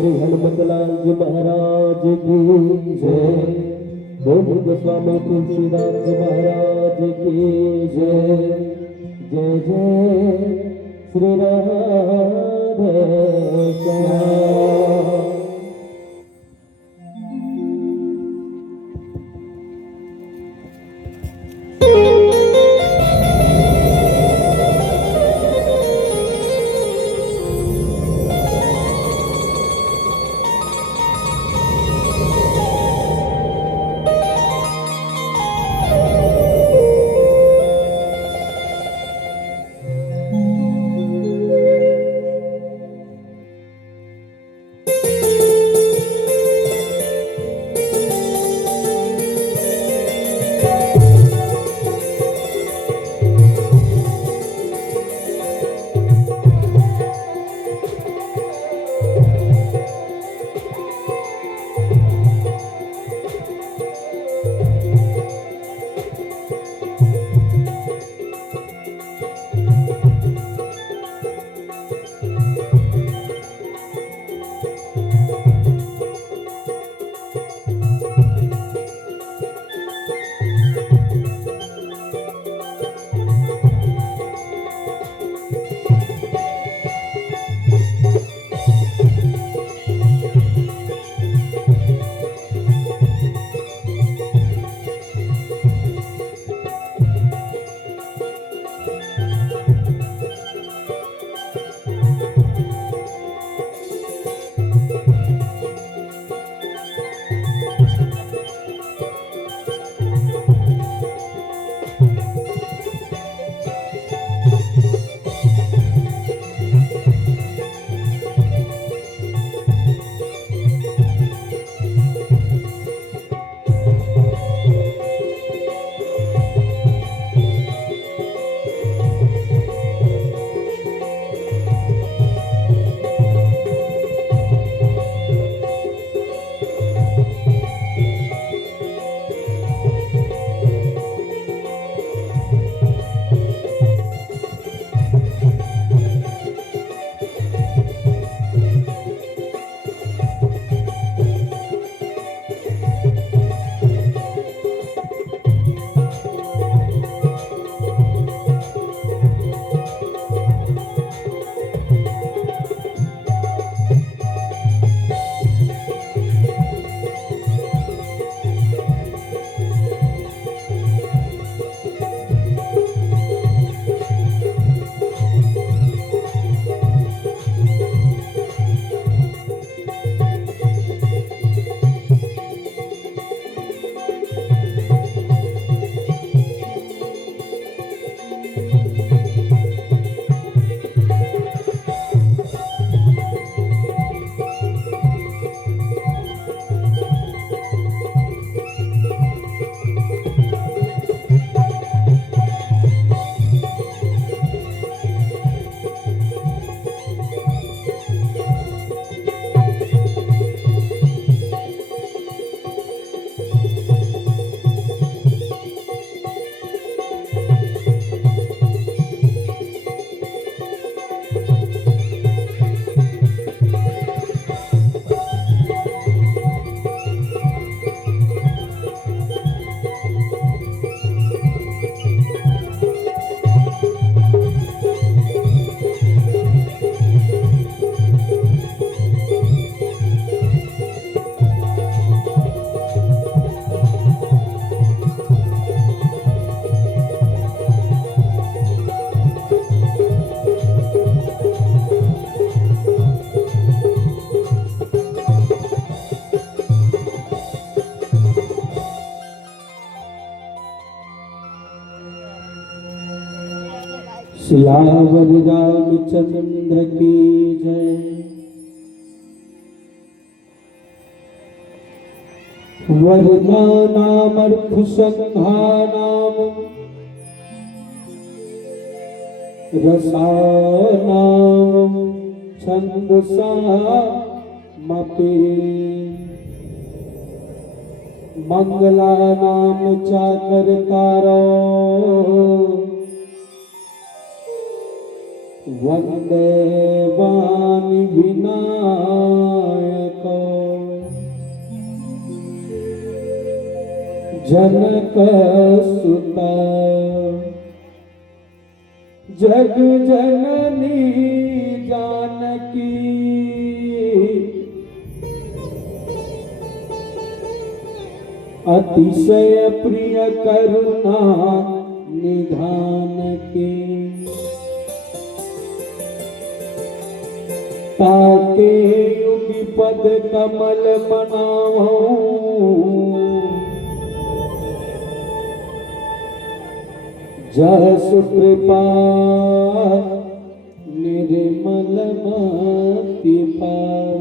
श्री हनुमतलाल जी महाराज की जय। बोल गोस्वामी तुलसीदास जी महाराज की जय। जय जय श्री राधे श्याम। सियावर रामचंद्र की जय। वर्णानामर्थ संघानाम रसानाम छंदसामपि मंगलानाम चाकर्तारो वंदे वाणी विनायक। जनक सुता जग जननी जानकी अतिशय प्रिय करुणा निधान के ताके युगी पद कमल बनाओ जस कृपा निर्मल मति पाओ।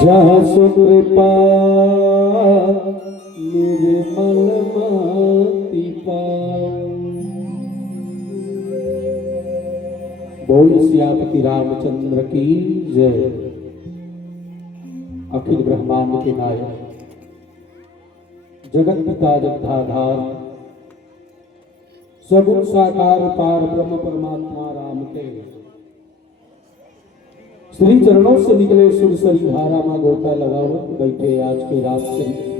जस कृपा निर्मल मति पाओ। बोल सियापति रामचंद्र की जय। अखिल ब्रह्मांड के नायक जगत पिता जगदाधार सगुण साकार पार ब्रह्म परमात्मा राम के श्री चरणों से निकले सुरसरी धारा मां गोता लगावत बैठे आज के रात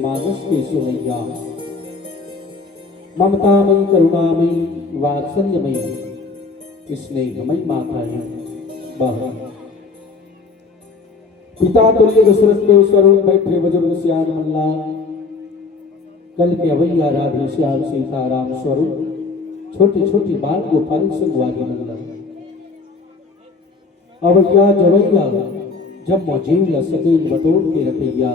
मानस के सुनैया ममतामयी करुणामयी वात्सल्यमयी स्नेहमयी माताएं बहन पिता तुल्य दशरथ के स्वरूप बैठे बुजुर्ग सियान मल्ला कल के अवैया राधे श्याम सीताराम स्वरूप छोटी छोटी बाल गोपाल संगवारी नंदन अवैया जवैया जब मौजीव लसके बटोर के रखैया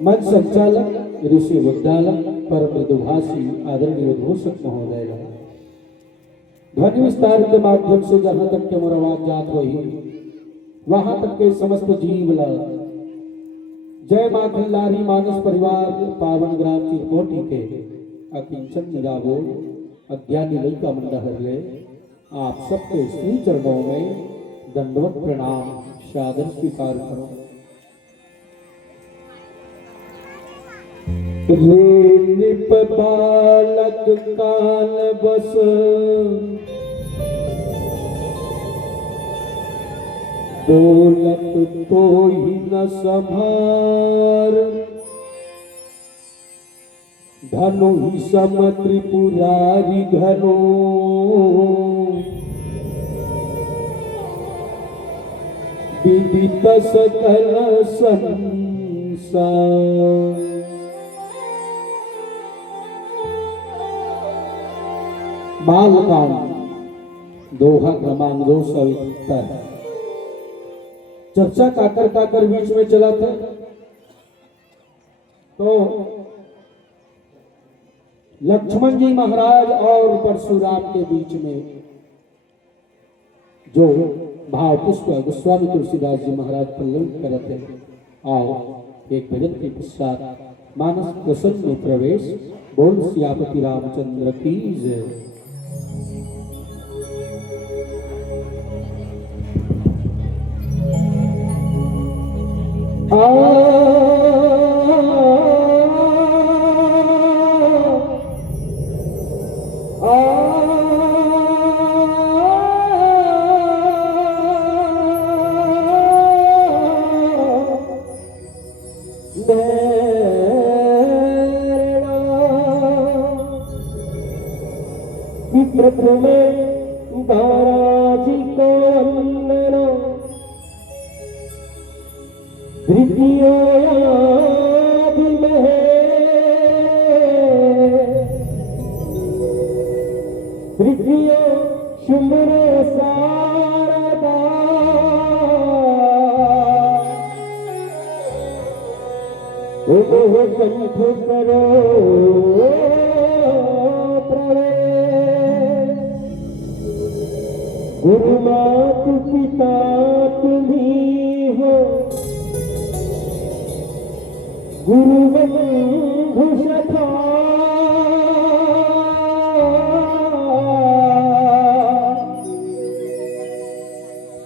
मन संचालक ऋषि विद्यालय पर मृदुभाषी आदरणीय घोषक महोदय ध्वनि विस्तार के माध्यम से जहां तक के मोर आवाज जात रही वहां तक के समस्त जीव जय मां खिल्लारी मानस परिवार पावन ग्राम चिरकोटी के अकिंचन निरावो अज्ञानी लैका मंडहर ले आप सबके श्री चरणों में दंडवत प्रणाम सादर स्वीकार करो। रे निप बालक काल बस बोलत तो ही न संभार धनु ही सम त्रिपुरारी घनो विदित सकल संसार। बालकांड दोहा क्रमांक 271। चर्चा काकर बीच में चला था तो लक्ष्मण जी महाराज और परशुराम के बीच में जो भाव पुष्प गोस्वामी तुलसीदास जी महाराज पल्लव करते हैं। आओ एक भजन के पश्चात मानस प्रसन्न में प्रवेश। बोल सियापति रामचंद्र की जय। प्रथम दाराजी को वंदना द्वितीय तृतीय शुम्र शारदा कंठ करो गुरु मातु पिता तुम्ही हो गुरु बंधु सखा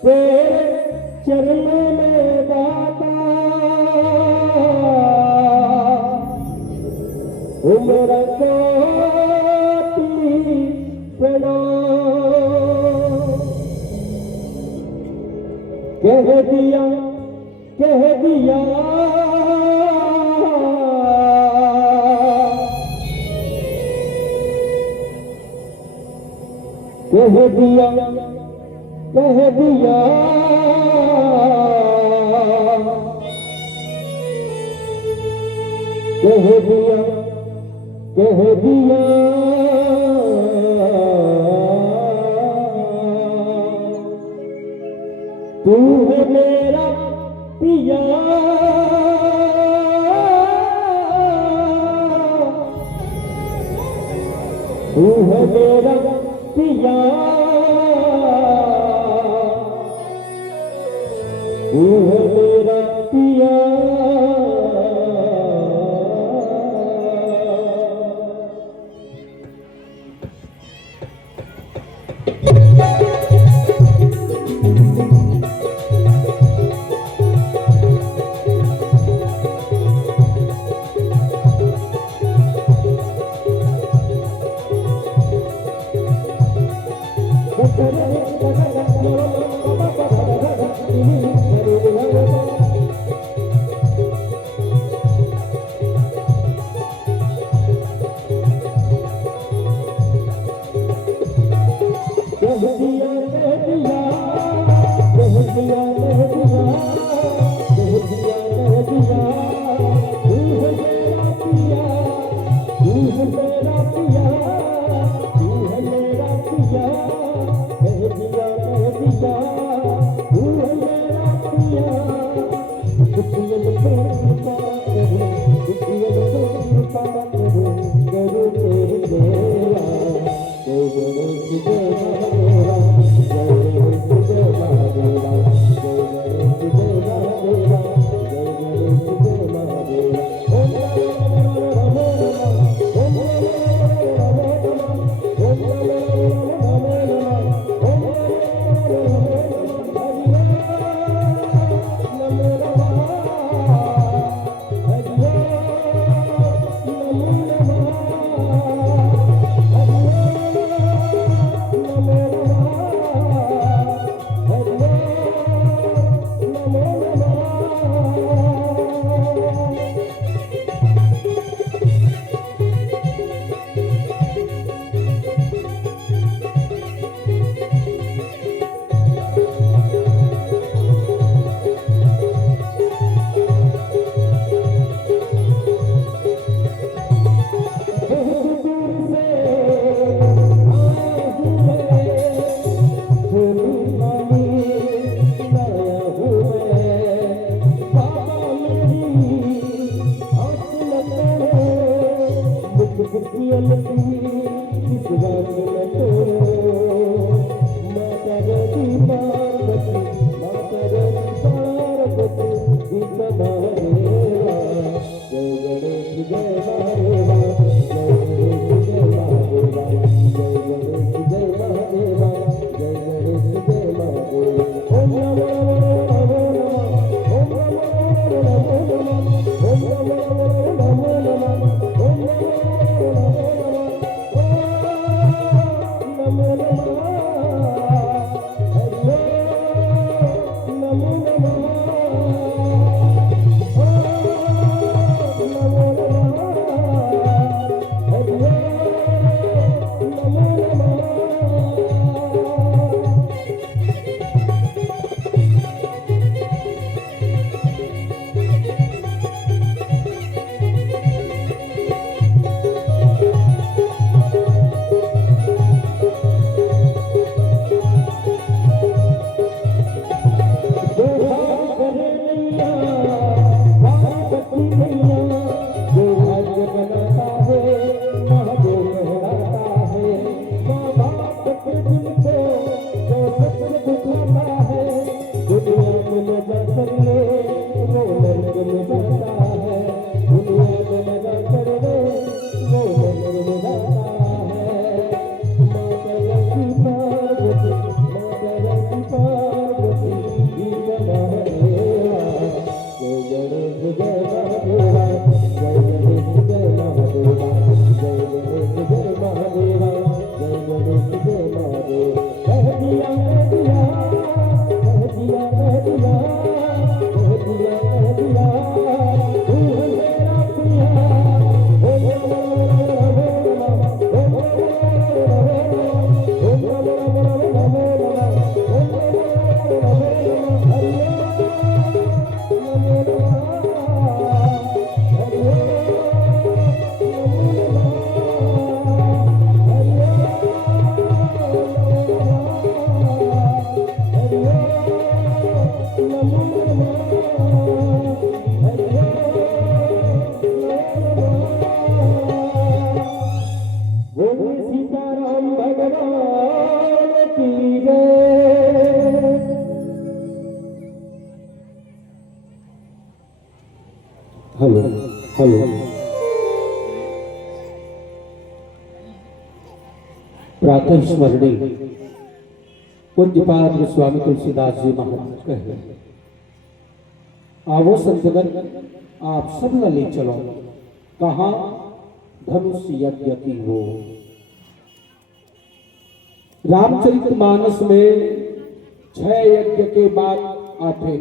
तेरे चरणों में दाता उम्र कोटि प्रणाम। कह दिया कह दिया कह दिया कह दिया कह दिया कह दिया तू है मेरा पिया तू है मेरा पिया तू है मेरा पिया हेलो प्रातः स्मरणीय पूज्यपाद स्वामी तुलसीदास जी महाराज कहे, आवो संतगण आप सब न ले चलो, कहा धनुष यज्ञ की हो। रामचरितमानस में 6 यज्ञ के बाद आते,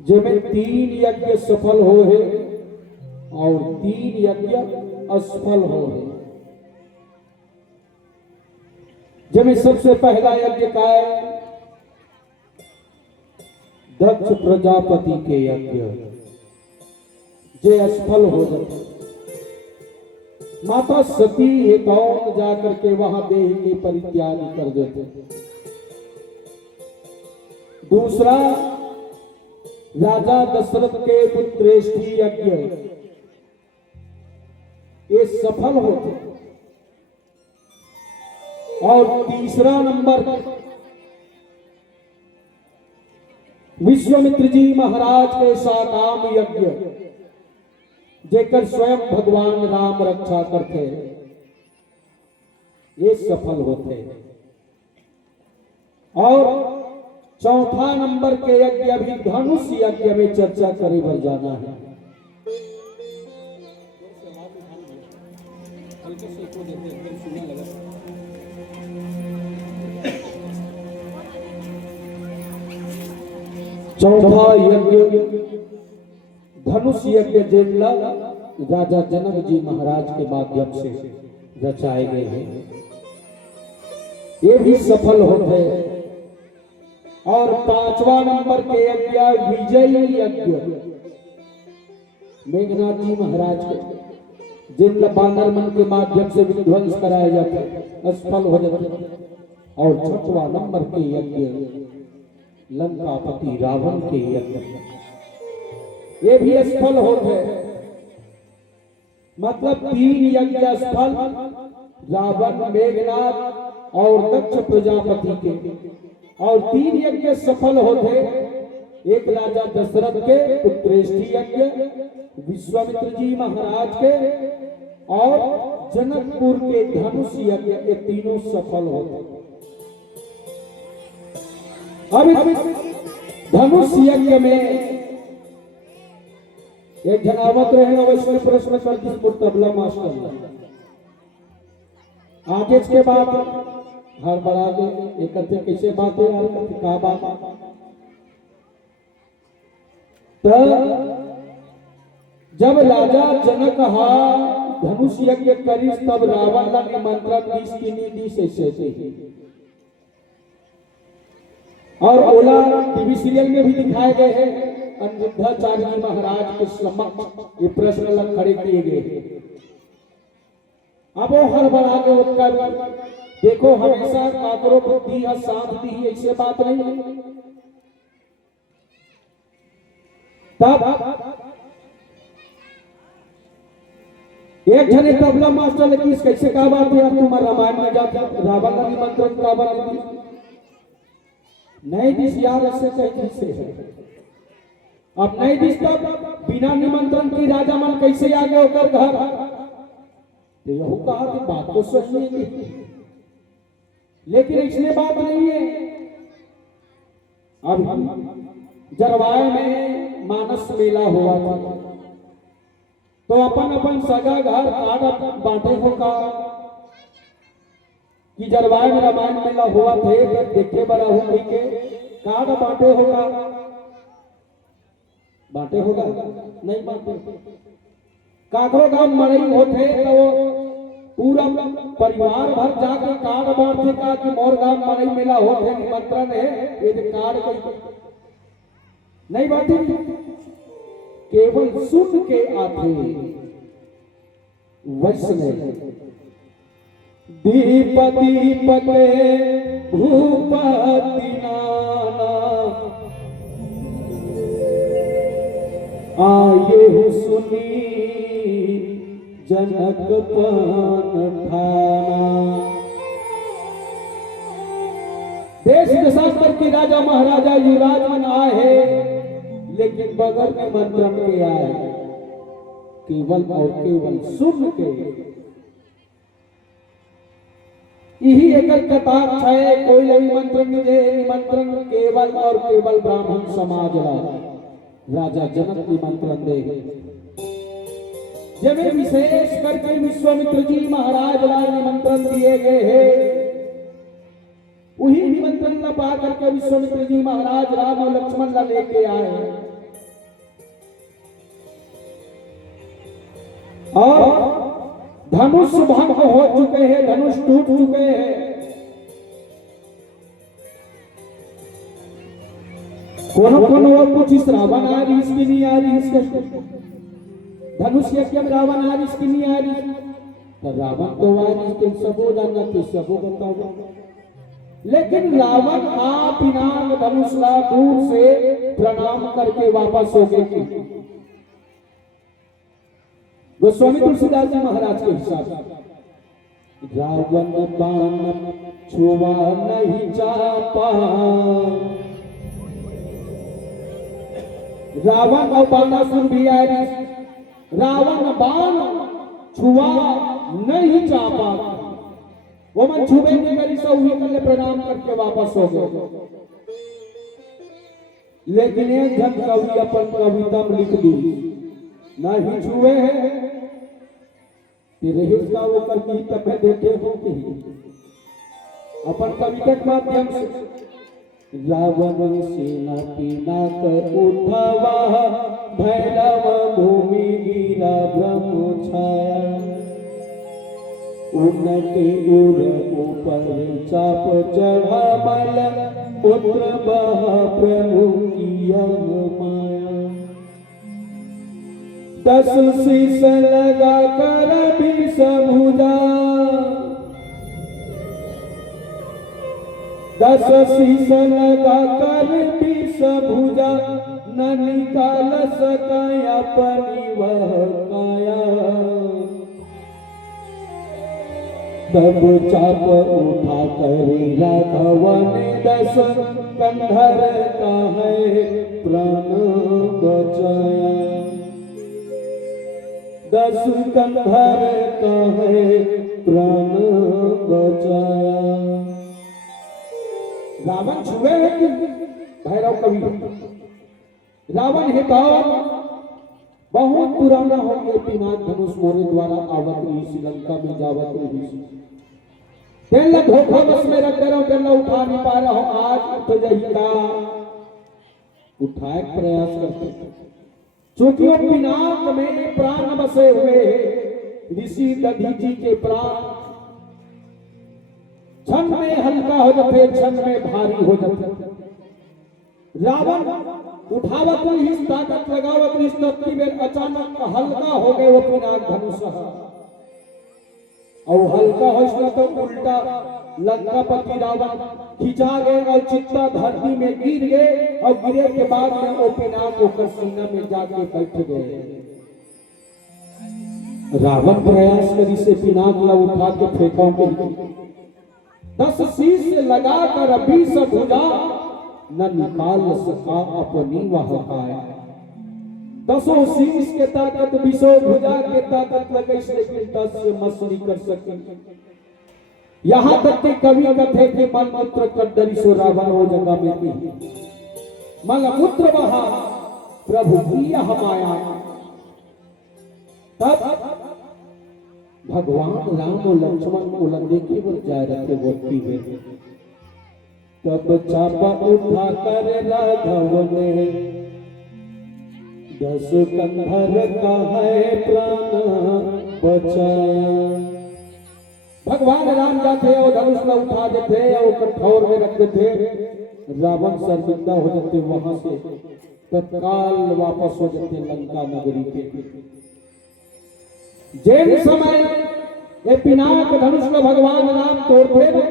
जिनमें 3 यज्ञ सफल हो है और 3 यज्ञ असफल हो है। जिनमें सबसे पहला यज्ञ का है दक्ष प्रजापति के यज्ञ, जे असफल हो जाते। माता सती हेतौन जाकर के वहां देह के परित्याग कर देते। दूसरा राजा दशरथ के पुत्रेष्ठी यज्ञ, ये सफल होते। और तीसरा नंबर विश्वामित्र जी महाराज के साकाम यज्ञ, जेकर स्वयं भगवान राम रक्षा करते, ये सफल होते। और चौथा नंबर के यज्ञ अभी धनुष यज्ञ में चर्चा करे बर जाना है। चौथा यज्ञ धनुष यज्ञ जिनला राजा जनक जी महाराज के माध्यम से रचाए गए हैं, ये भी सफल होते। और 5वां नंबर के यज्ञ विजयी यज्ञ, मेघनाथ जी महाराज के जिन बानर मन के माध्यम से विध्वंस कराए जाते, असफल हो जाते। और 6वां नंबर के यज्ञ लंकापति रावण के यज्ञ, ये भी असफल होते। मतलब 3 यज्ञ असफल, रावण, मेघनाथ और दक्ष प्रजापति के। और 3 यज्ञ सफल होते, एक राजा दशरथ के पुत्रेष्ठी यज्ञ, विश्वामित्र जी महाराज के और जनकपुर के धनुष यज्ञ, ये तीनों सफल होते। अब धनुष यज्ञ में एक जनावत रहे अवश्य प्रश्न कर दी तबला मास्टर आगे के बाद हर बड़ा के एकत्र कैसे बातें का बात। तो जब राजा जनक हा धनुष यज्ञ करी, तब रावण का निमंत्रण 20 की निधि से थी। और ओला टीवी सीरियल में भी दिखाए गए हैं। अनिरुद्धाचार्य जी महाराज के समक्ष ये प्रश्न खड़े किए गए। अब वो हर बढ़ा के उनका देखो, हमेशा काकरो बुद्धि है साथ दी, ऐसे बात नहीं है। तब एक जने तबला मास्टर लेकिन कैसे का बात है, तुम्हारा रामायण में जाता रावण का निमंत्रण का बात नहीं दिस यार, ऐसे कैसे है। अब नहीं दिसता बिना निमंत्रण की राजा मन कैसे आ गए होकर घर। तो यह कहा कि बात तो सही है, लेकिन इसलिए बात नहीं है। अब जरवाए में मानस मेला हुआ था, तो अपन अपन सगा घर कार्ड बांटे होगा कि जरवाए में रामायण मेला हुआ थे, देखे बड़ा हो के कार्ड बांटे होगा नहीं बांटे। काकरो गांव मरई होते तो पूरा परिवार भर जाकर कार्ड बांटते का कि मोर गांव मरई मेला होते, निमंत्रण है, ये कार्ड नहीं बांटे, केवल सुन के आते। वैष्णव दीप दीपते भूपति नाना, आये सुनी जनक पान ठाना। देश देशांतर के राजा महाराजा युवराज मन आए हैं, लेकिन बगैर निमंत्रण के आए। केवल और केवल सुन के यही एक कटाक्ष है। कोई निमंत्रण दे, निमंत्रण केवल और केवल ब्राह्मण समाज राजा जनक निमंत्रण दे। जब विशेष करके विश्वामित्र जी महाराज ला निमंत्रण दिए गए हैं, वही निमंत्रण ला पा करके विश्वामित्र जी महाराज राम और लक्ष्मण ला लेके आए और धनुष भंग हो चुके हैं, धनुष टूट चुके हैं। कौन वो कुछ इस रावण आ रही, इसकी नहीं आ रही, इसके धनुष यज्ञ में रावण आ रही, इसकी नहीं आ रही। तो रावण तो आ रही, तुम सबो जानना, तो सबो बताओ। लेकिन रावण आ पिनाक धनुष ला दूर से प्रणाम करके वापस हो गए। गोस्वामी तुलसीदास जी महाराज के हिसाब से रावण बाण छुआ नहीं चापा, रावण और बाणासुर भी आ रही, रावण बाण छुआ नहीं चापा, वो मन छुए नहीं करी, सब निकल प्रणाम करके वापस हो गए। लेकिन एक जन कवि अपन कविता में लिख दी, नहीं छुए हैं का वो करके तब देखे होती अपन कविता के माध्यम से। रावण सेना पीना कर उठावा, भैरव भूमि गिरा ब्रह्म छाया, उनके उर ऊपर चाप चढ़ा मल, पुत्र बहा प्रभु किया माया। 10 शीश लगा कर भी भुजा, 10 शीश लगा कर भी भुजा, न निकाल सकाया अपनी वह काया। तब चाप उठा कर राघव ने 10 कंधर का है प्राण बचाया, 10 कंधर का है प्राण बचाया। रावण छुए है कि भैरव कवि, रावण है तो बहुत पुराना हो गया। पिनाक धनुष मोरे द्वारा आवत रही, श्रीलंका में जावत रही, तेल धोखा बस में रख रहा हूं, तेल उठा नहीं पा रहा हूं। आज उठ जाइएगा, उठाए प्रयास करते, चूंकि वो पिनाक में प्राण बसे हुए ऋषि दधीची के प्राण क्षण में हल्का हो जाते, क्षण में भारी हो जाते। रावण उठावत ही ताकत लगावत इस तत्ती में अचानक हल्का हो गए वो पिनाक धनुष, और हल्का हो तो उल्टा लंकापति रावण खिंचा गए और चित्ता धरती में गिर गए, और गिरे के बाद में वो पिनाक होकर सीना में जाके बैठ गए। रावण प्रयास करी से पिनाक ला उठा के फेंका, 10 शीश लगाकर 20 भुजा, न निकाल सका अपनी वह काया। 10 शीश के ताकत 20 भुजा के ताकत लगे, लेकिन 10 से मछली कर सके। यहाँ तक के कवि कथे के मलमूत्र कर दरिसो रावण हो जगह में थी, मलमूत्र बहा प्रभु की माया। तब भगवान राम और लक्ष्मण को देखे वो जा रहे बोलती हुए, तब चापा उठा कर राघव ने 10 कंधर का है प्राण बचाया। भगवान राम जाते और धनुष में उठा देते और कठोर में रख देते, रावण शर्मिंदा हो जाते, वहां से तत्काल वापस हो जाते लंका नगरी के। जैन समय ये पिनाक धनुष में भगवान राम तोड़ते ना,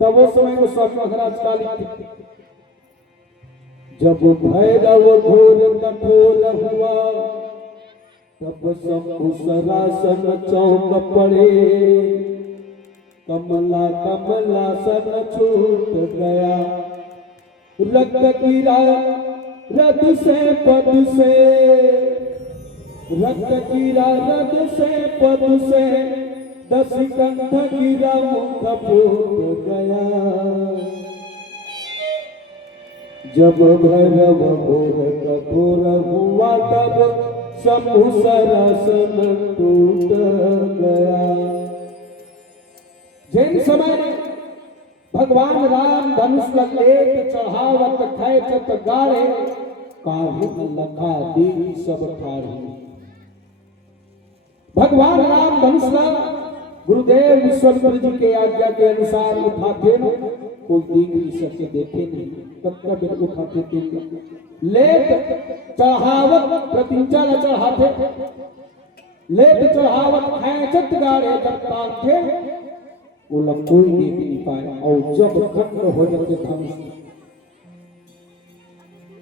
तब वो समय को स्वामी महाराज काली थी। जब भैरव घोर कठोर हुआ, तब शंभु सरासन चौक पड़े, कमला कमला सन छूट गया, रक्त गिरा रथ से पद से, रक्त गिरा रग से पद से 10 कंठ गिरा मुख फूट गया। जब भैरव घोर कठोर हुआ तब शंभु सरासन टूट गया। जिन समय भगवान राम धनुष लेत चढ़ावत खैचत गाड़े काहू लखा देवी सब ठाड़ी। भगवान राम धनुष गुरुदेव विश्वम्भर जी के आज्ञा के अनुसार उठाते न, कोई देख नहीं सके, देखे नहीं, तब तक उठाते थे। लेत चढ़ावत प्रतिज्ञा न चढ़ाते, लेत चढ़ावत खैचत गाड़े जब तांथे वो लोग कोई देख नहीं पाए। और जब खत्म हो जाते धनुष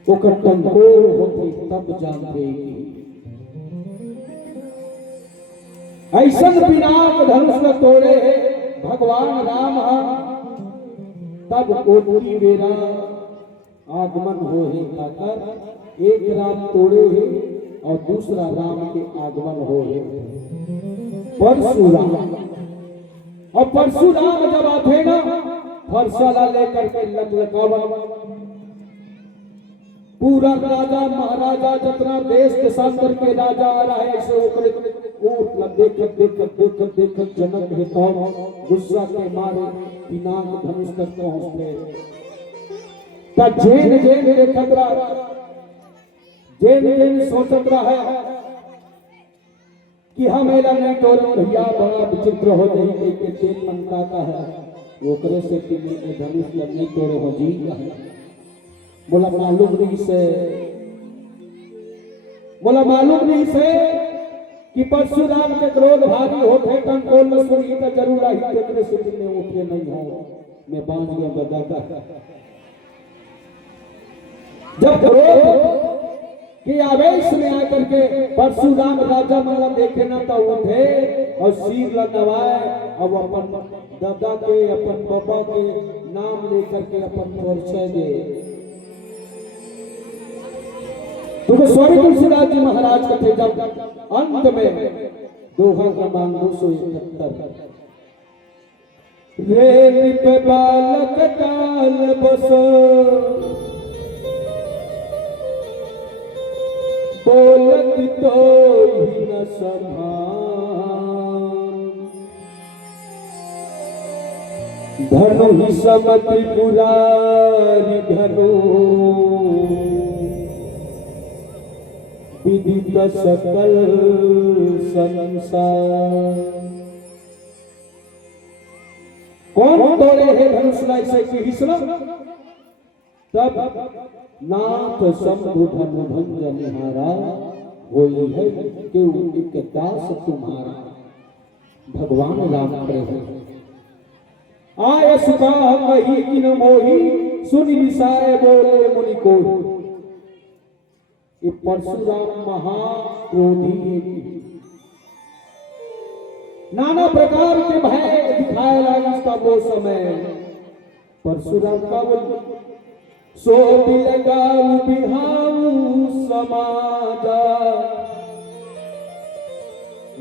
वो कटंकोर होते तब जानते ऐसा पिनाक धनुष न तोड़े भगवान राम। तब कोटि बेरा आगमन हो है खाकर एक राम तोड़े है और दूसरा राम के आगमन हो है परशुराम। और परशुराम जब आते ना फरसाला लेकर के लकलकावन पूरा राजा महाराजा जितना देश देशांतर के राजा आ रहा है ऐसे देखकर जनक है तो गुस्सा के मारे पिनाक धनुष तक पहुंचते। जेन जेन देखत रहा, जेन जेन सोचत रहा है कि हम एला नहीं तो भैया बड़ा विचित्र हो जाए के तेल मनका का है ओकरे से कि धनुष नहीं तोड़े हो जी बोला मालूम नहीं से कि परशुराम के क्रोध भारी होते कंकोल में सुनी तो जरूर आई तेरे से में उठे नहीं हो मैं बांध गया बदाता। जब क्रोध कि आवेश में आकर के परशुराम राजा माला देखे ना तो उठे और सिर नवाए अब अपन दादा के अपन बाबा के नाम लेकर के अपन परिचय दे। तो स्वामी तुलसीदास जी महाराज का थे जब अंत में दोहा का मान 271 रेत पे बालक काल बसो बोलत तो ही न समान धनु ही समति पुरारी धनु विदित सकल संसार। कौन तोड़े है धनुष ऐसे की हिस्सा तब नाथ शंभु धनु भंज निहारा होई है क्यों एक दास तुम्हारा। भगवान राम करे आय सुखा कही किन मोही सुनि विसारे बोले मुनि को। ये परशुराम महाक्रोधी है, नाना प्रकार के भय दिखाए लगा इसका वो समय। परशुराम का बोल सो दिलगाऊ बिहाऊ समाजा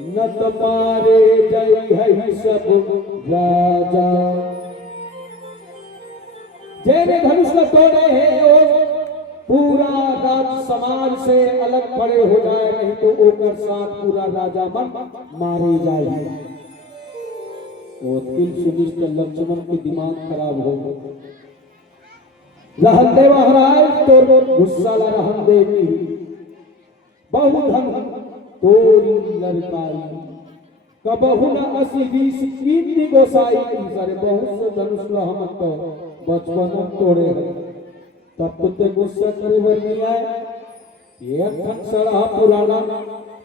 नत पारे जय है सब राजा। जेने धनुष तोड़े हैं वो पूरा राज समाज से अलग खड़े हो जाए नहीं तो ओकर साथ पूरा राजा मन मारे जाए। वो दिल सुनिष्ठ लक्ष्मण के दिमाग खराब हो रहन दे महाराज तो गुस्सा ला रहन देवी बहु धन तोरी लड़काई कबहु न असी बीस कीर्ति गोसाई। सारे बहुत से धनुष हम तो बचपन तोड़े तब तो गुस्सा करे नहीं आए। एक सड़ा पुराना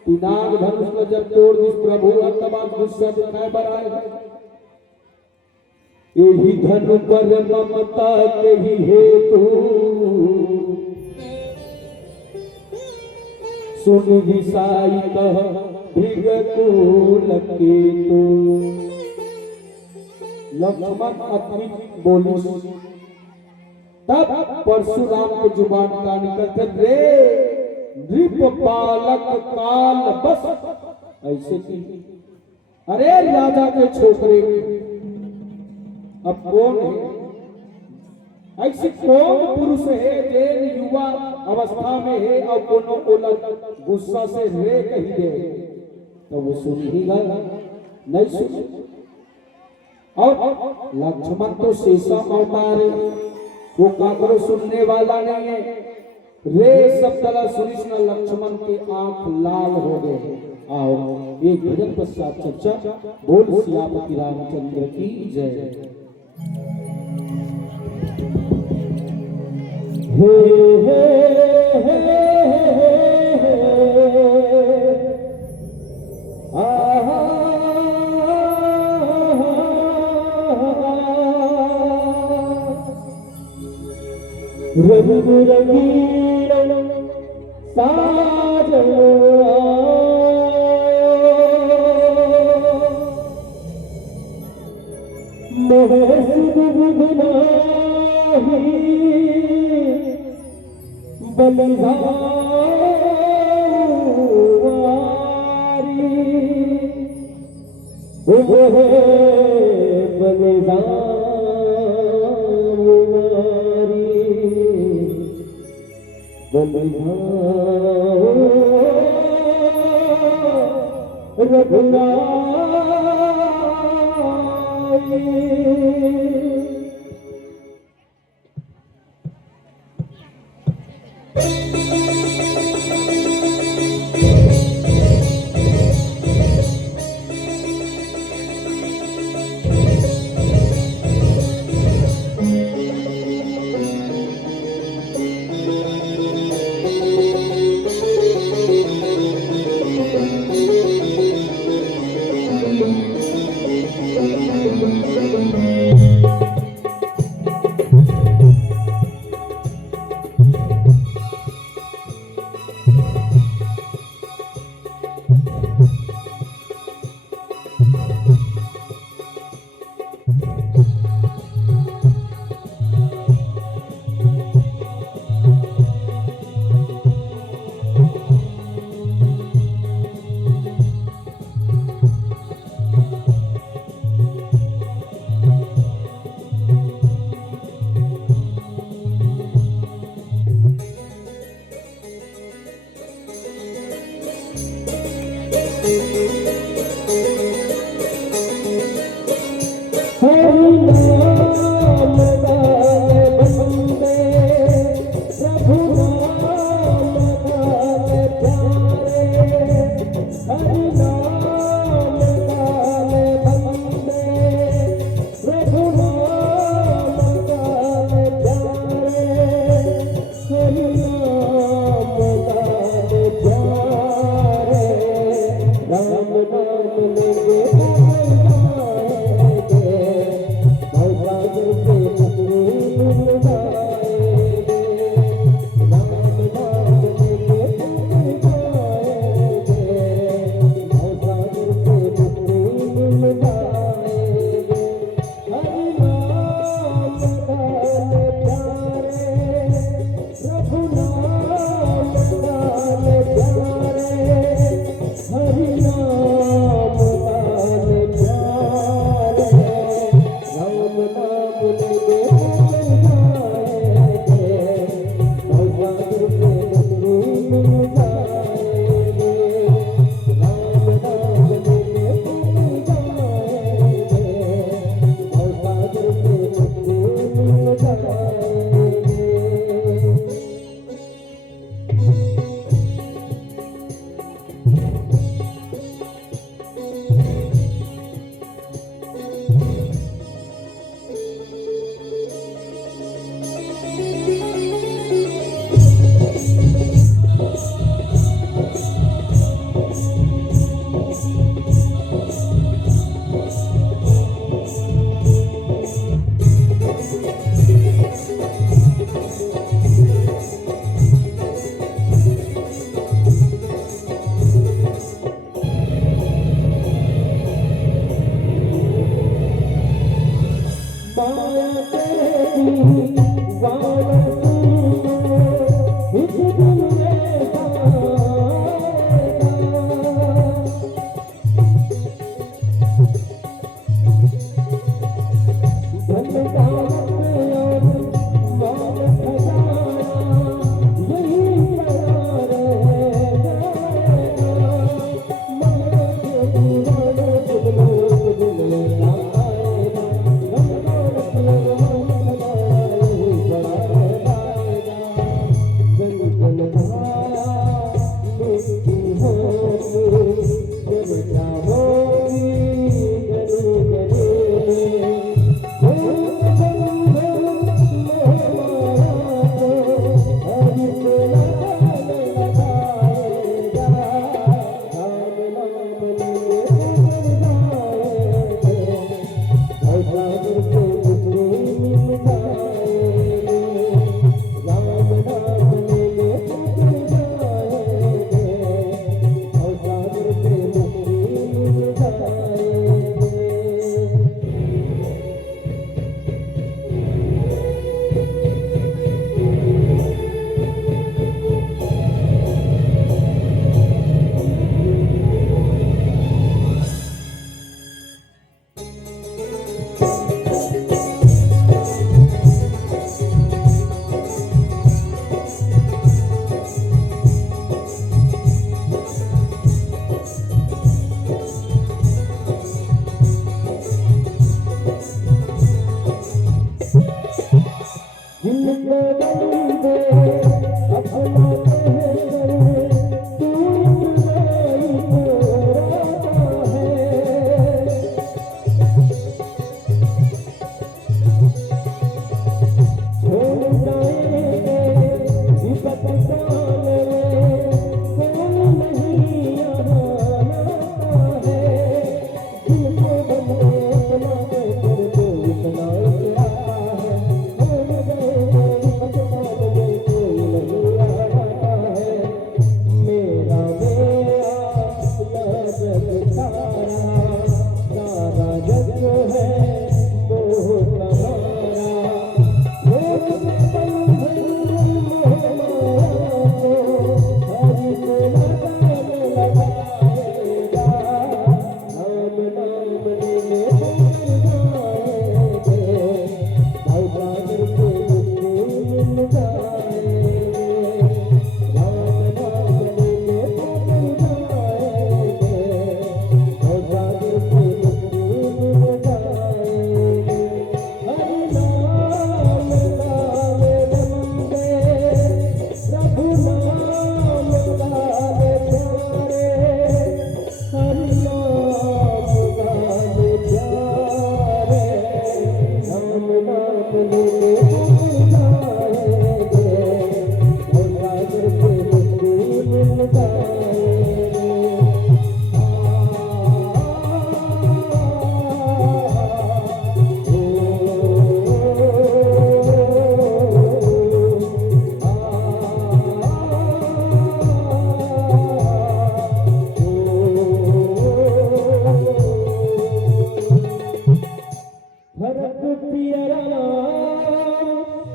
पिनाक धनुष को जब तोड़ दी प्रभु तब गुस्सा दिखाए बढ़ाए। यही धनु पर ममता के ही हेतु सुन विसाई कह भृगकुल केतु। लक्ष्मण अपनी बोली तब परशुराम के जुबान का निकलते रे नृप बालक काल बस ऐसे की। अरे राजा के छोकरे अब कौन है ऐसी कौन पुरुष है जेन युवा अवस्था में है और कोनो उलट गुस्सा से रे कही दे तो वो सुन ही गया नहीं सुन। और लक्ष्मण तो शेषा अवतार है, वो काकरो सुनने वाला नहीं है। रे सब तला सुनिस न लक्ष्मण के आंख लाल हो गए। आओ एक भजन पश्चात चर्चा। बोल सियापति रामचंद्र की जय। हे हे हे आहा रंग रंगीन साजन मोह सुध बुधनाही बलिहारी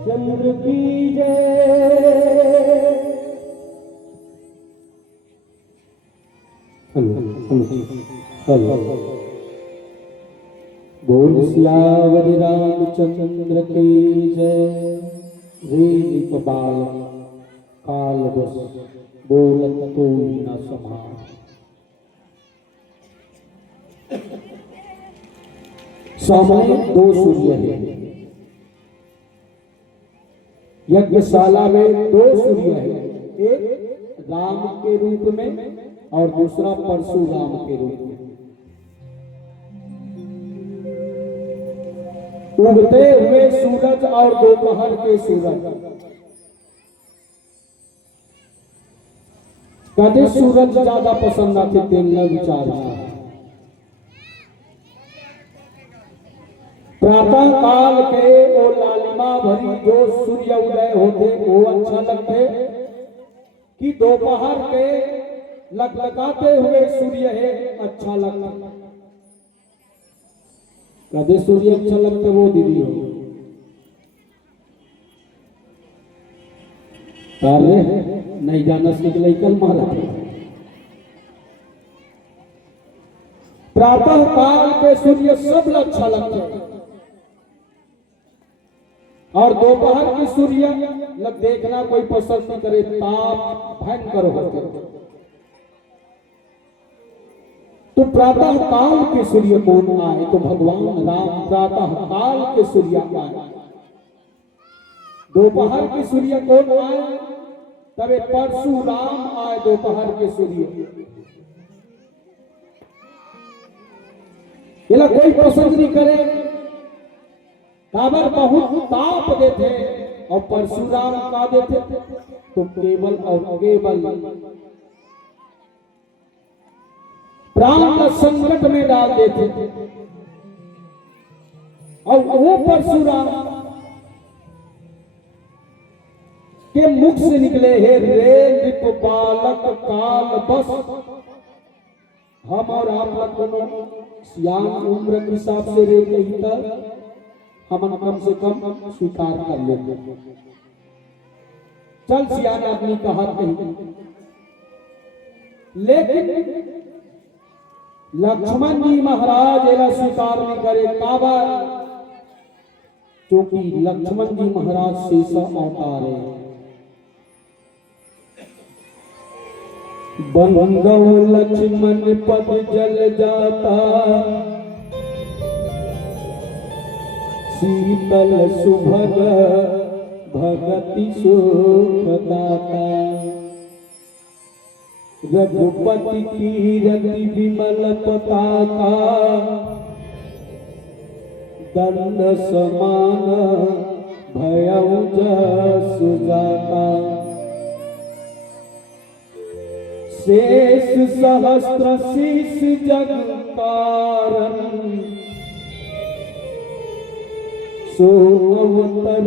चंद्र की जय। बोल सियावर रामचंद्र की जय। रीत बाल काल बस बोलत कोई न समार। समय दो सूर्य है, यज्ञशाला में दो सूर्य है, एक राम के रूप में और दूसरा परशुराम के रूप में। उगते हुए सूरज और दोपहर के सूरज। कभी सूरज ज्यादा पसंद आते तेल न विचारना। प्रातः काल के वो लालिमा भरी जो सूर्य उदय होते वो अच्छा लगते कि दोपहर के लकलकाते हुए सूर्य है अच्छा लगता। कदे सूर्य अच्छा लगते वो दीदी हो तारे नहीं जाना सीख ले कल मारा। प्रातः काल के सूर्य सब अच्छा लगते और दोपहर की सूर्य लग देखना कोई पसंद नहीं करे, ताप भयंकर होते। तो प्रातः काल के सूर्य कौन आए तो भगवान राम प्रातः काल के सूर्य आए। दोपहर की सूर्य कौन आए तबे परशुराम आए दोपहर के सूर्य। ये कोई पसंद नहीं करे, काबर बहुत ताप देते और परशुराम का देते तो केवल और केवल प्राण संकट में डाल देते। और वो परशुराम के मुख से निकले हे रे नृप बालक काल बस। हम और आप लोग सियान उम्र के हिसाब से रे नहीं था हम कम से कम स्वीकार कर लेते। चल सियान आदमी कहा नहीं, लेकिन लक्ष्मण जी महाराज एला स्वीकार नहीं करे। काबा क्योंकि लक्ष्मण जी महाराज शेष अवतार है। बंगव लक्ष्मण पद जल जाता शीतल सुभग भगति सुख दाता। रघुपति कीरति विमल पताका, दंड समान भयउ जसु जाता। शेष सहस्त्र शीश जग कारण, सो अवतर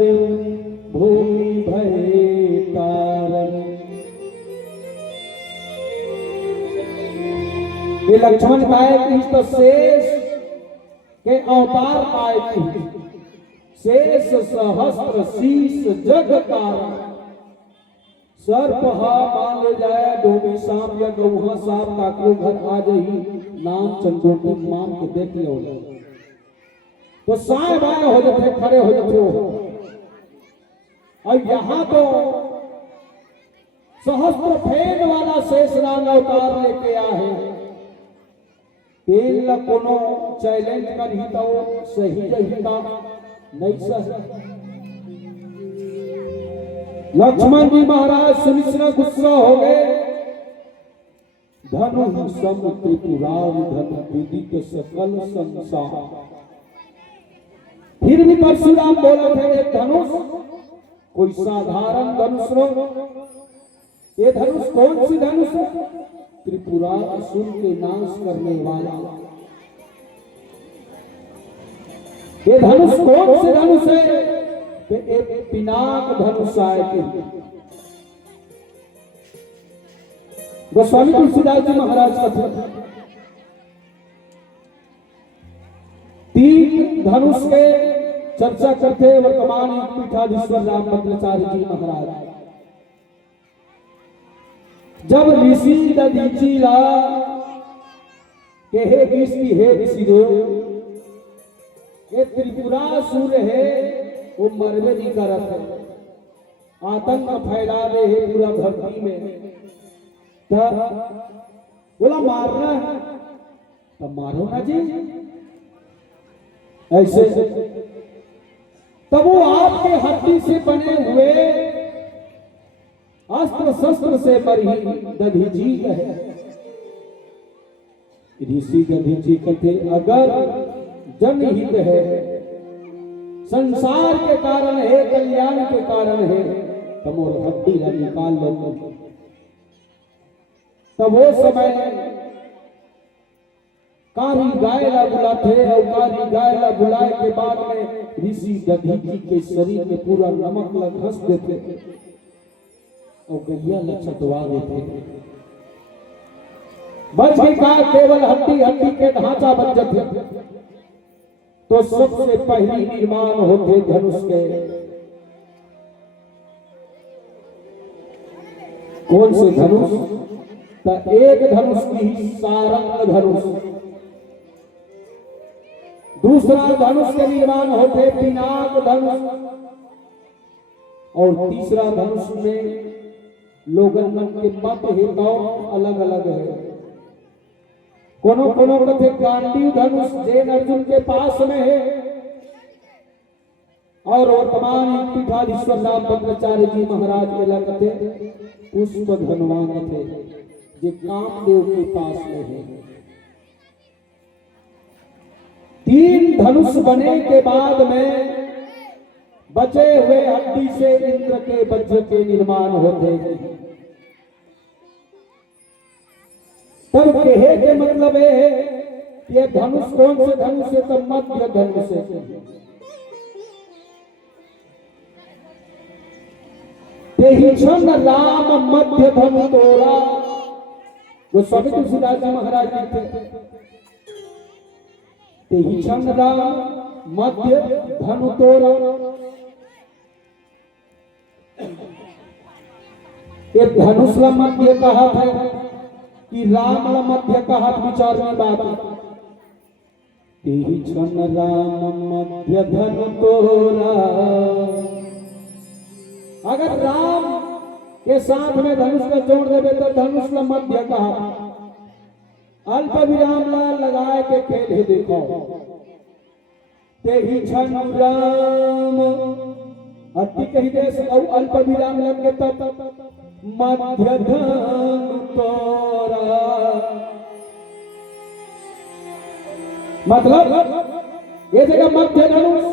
भूमि भय तारण। ये लक्ष्मण काय की तो शेष के अवतार काय की, शेष सहस्त्र शीश जग कारण। सर्प मान ले जाए, डोमी सांप या गौहा सांप काकरो घर आ जाही, नाम चंदोटी मान के देख लो तो साए बाएं हो जाते, खड़े हो जाते हो। और यहाँ तो सहस्त्र फेन वाला शेषनाग अवतार लेके आए। तेल न कोनो चैलेंज कर ही तो सही रही का नहीं सही। लक्ष्मण जी महाराज सुनिश्चित गुस्सा हो गए। धनु सम त्रिपुरारि धन विदित सकल संसार। फिर भी परशुराम बोले थे ये धनुष कोई साधारण धनुष नो, ये धनुष कौन सी धनुष है? त्रिपुरा असुर के नाश करने वाला। ये धनुष कौन सी धनुष है? तो एक पिनाक धनुष आए। गोस्वामी तुलसीदास जी महाराज का था। तीन धनुष के चर्चा करते वर्तमान पीठाधीश्वर राम भद्राचार्य जी महाराज। जब ऋषि दधीची ला के हे ऋषि देव, ये त्रिपुरासुर है वो मरवे नहीं करत है, आतंक फैला रहे है पूरा धरती में। बोला मारना है तो मारो ना जी ऐसे। तब वो आपके हड्डी से बने हुए अस्त्र शस्त्र से मरी दधीची कहे। ऋषि दधीची कहते अगर जनहित है, संसार के कारण है, कल्याण के कारण है, तो मोर हड्डी ला निकाल लो। तब वो समय कारी गाय ला बुलाते और कारी गाय ला बुलाए के बाद में ऋषि दधीची के शरीर में पूरा नमक ला घस देते और गैया ला छटवा देते। बच गई गाय, केवल हड्डी हड्डी के ढांचा बन जाते। तो सबसे पहली निर्माण होते धनुष के। कौन से धनुष? तो एक धनुष की सारंग धनुष, दूसरा धनुष के निर्माण होते पिनाक धनुष, और तीसरा धनुष में लोगन के मत हेतु अलग अलग है। कोनो कोनो कथे गांडीव धनुष जैन अर्जुन के पास में है, और वर्तमान पीठाधीश्वर राम भद्राचार्य जी महाराज के लगते पुष्प धनवान थे जो कामदेव के पास में है। तीन धनुष बने के बाद में बचे हुए हड्डी से इंद्र के वज्र के निर्माण होते। तब कहे के मतलब है कि ये धनुष कौन से धनुष है? तो मध्य धनुष है। तेहिछन राम मध्य धनु तोरा, गोस्वामी तुलसीदास जी महाराज लिखते तेहिछन राम मध्य धनु तोरा। ये धनुष ला मध्य कहा था कि राम ला मध्य कहा, विचार में बात। तेहिछन राम मध्य धनु तोरा। अगर राम के साथ में धनुष का जोड़ देवे तो धनुष ला मध्य कहा। अल्प विराम ला लगाए के खेल ही देखो। तेहिछन राम अति कही देश और अल्प विराम लगे तब मध्य धनु तोरा, मतलब ये जगह मध्य धनुष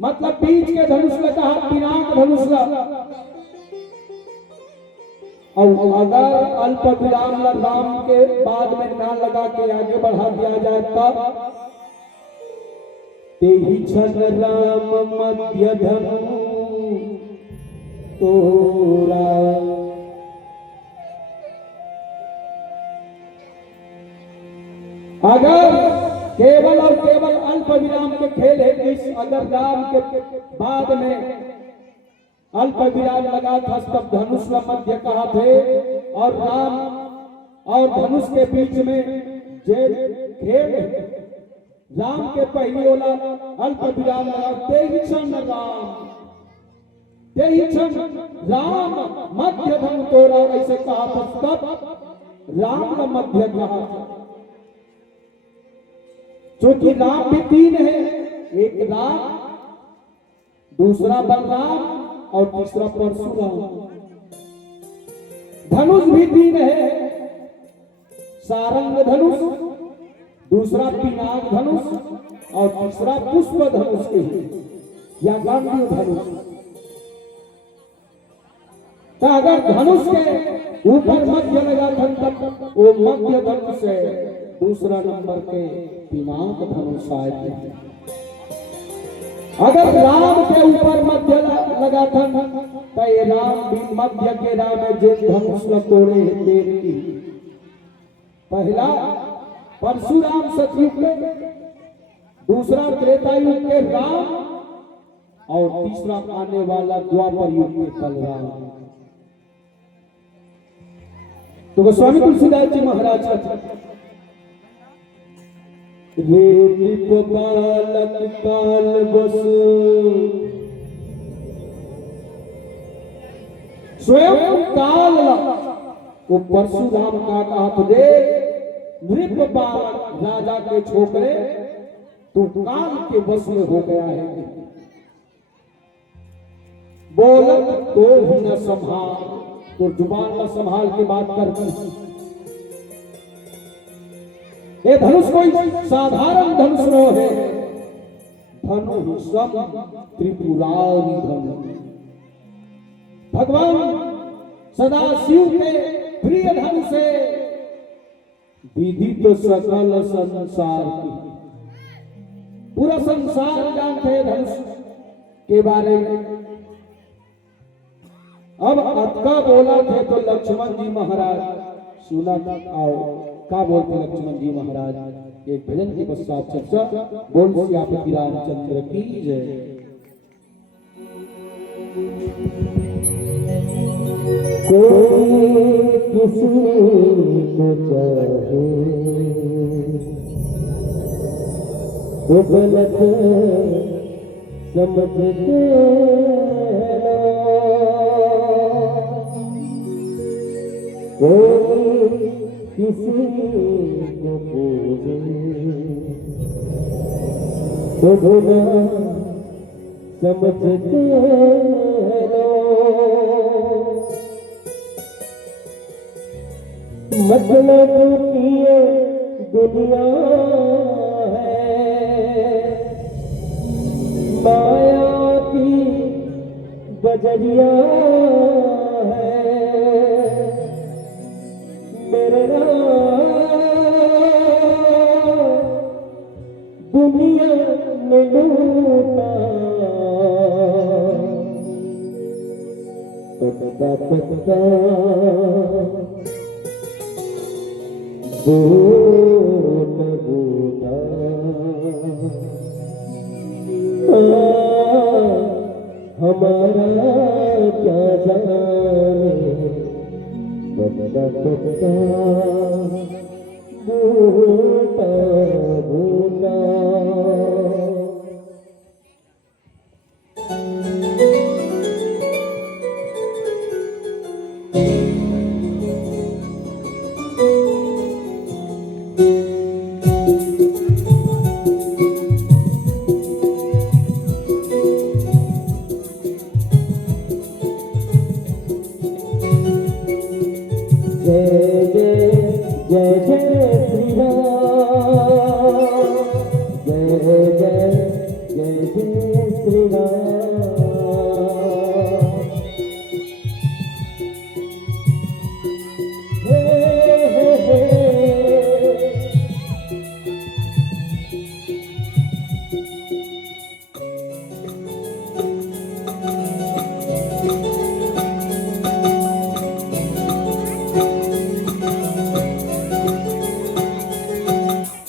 मतलब बीच के धनुष में कहा पिनाक धनुष ला, और अगर अल्प विराम राम के बाद में ना लगा के आगे बढ़ा दिया जाए तब तेहि क्षण राम मध्य धनु तोरा। अगर केवल और केवल अल्प विराम के खेल है, इस अगर राम के बाद में अल्प विराम लगा था तब धनुष व मध्य कहा थे, और राम और धनुष के बीच में जे खेल राम के पहली ओला अल्प विराम लगा, तेहि क्षण राम मध्य धनु तोरा ऐसे कहा था, तब राम व मध्य कहा था। क्योंकि राम भी तीन है, एक राम, दूसरा बलराम और तीसरा परशुराम। धनुष भी तीन है, सारंग धनुष, दूसरा पिनाक धनुष और तीसरा पुष्प धनुष के या गांडीव धनुष। तो अगर धनुष के ऊपर मध्य लगा तब वो मध्य धनुष है, दूसरा नंबर के पिनाक धनुष आए। अगर राम के ऊपर मध्य लगा था तो ये राम भी मध्य के राम है, जे धनुष न तोड़े देव की। पहला परशुराम सतयुग के, दूसरा त्रेता युग के राम और तीसरा आने वाला द्वापर युग के बलराम। तो गोस्वामी तुलसीदास जी महाराज रेप बालक काल बस, स्वयं काल वो परशुराम का हाथ दे, नृप बालक राजा के छोकरे तो काल के बस में हो गया है। बोलत तो ही न संभाल, तो जुबान में संभाल के बात करती। ये धनुष कोई साधारण धनुष नो है, धनु सब त्रिपुरारी धनु। भगवान सदा शिव के प्रिय धनुष है, विधि तो सकल संसार की, पूरा संसार जानते हैं धनुष के बारे में। अब अतका बोला थे तो लक्ष्मण जी महाराज सुना आओ का बोलते लक्ष्मण जी महाराज। एक भजन के पश्चात चर्चा। बोल सियापति रामचंद्र की जय। कोई किसी को चाहे वो गलत समझते किसी को पूजे तो गुना समझते मतलब की ये दुनिया है, माया की बजरिया है। मेरे दुनिया में लूटा पत्ता पत्ता बूटा बूटा हमारा क्या जाने पत्ता पत्ता बूटा बूटा।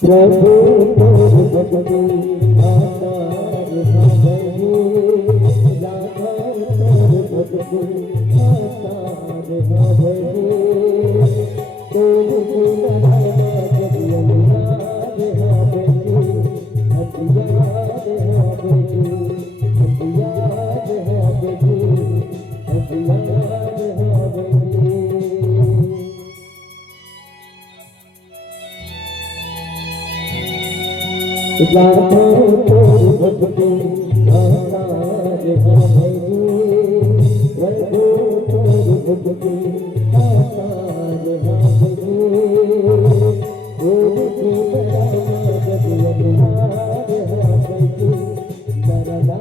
प्रभु तोर भक्ति आधार हबहु राधा तोर भक्ति आधार हबहु तोर गुणगान जग अनुराग हबहु हथियार हबहु हथियार हबहु हथियार हबहु राधा तोर भक्ति आधार हबहु प्रभु तोर भक्ति आधार हबहु तोर गुणगान जग अनुराग हबहु ला ला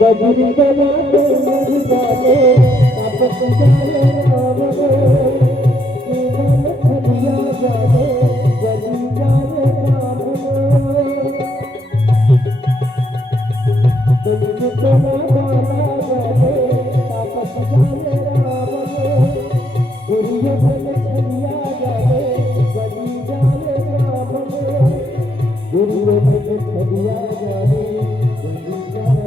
कबीर बना तो मर जाए तापस जाए राम जीवन खलिया जाए जली जाए राम कबीर बना बाला जाए तापस जाए राम दुर्योधन खलिया जाए जली जाए राम दुर्योधन खलिया जाए जली जाए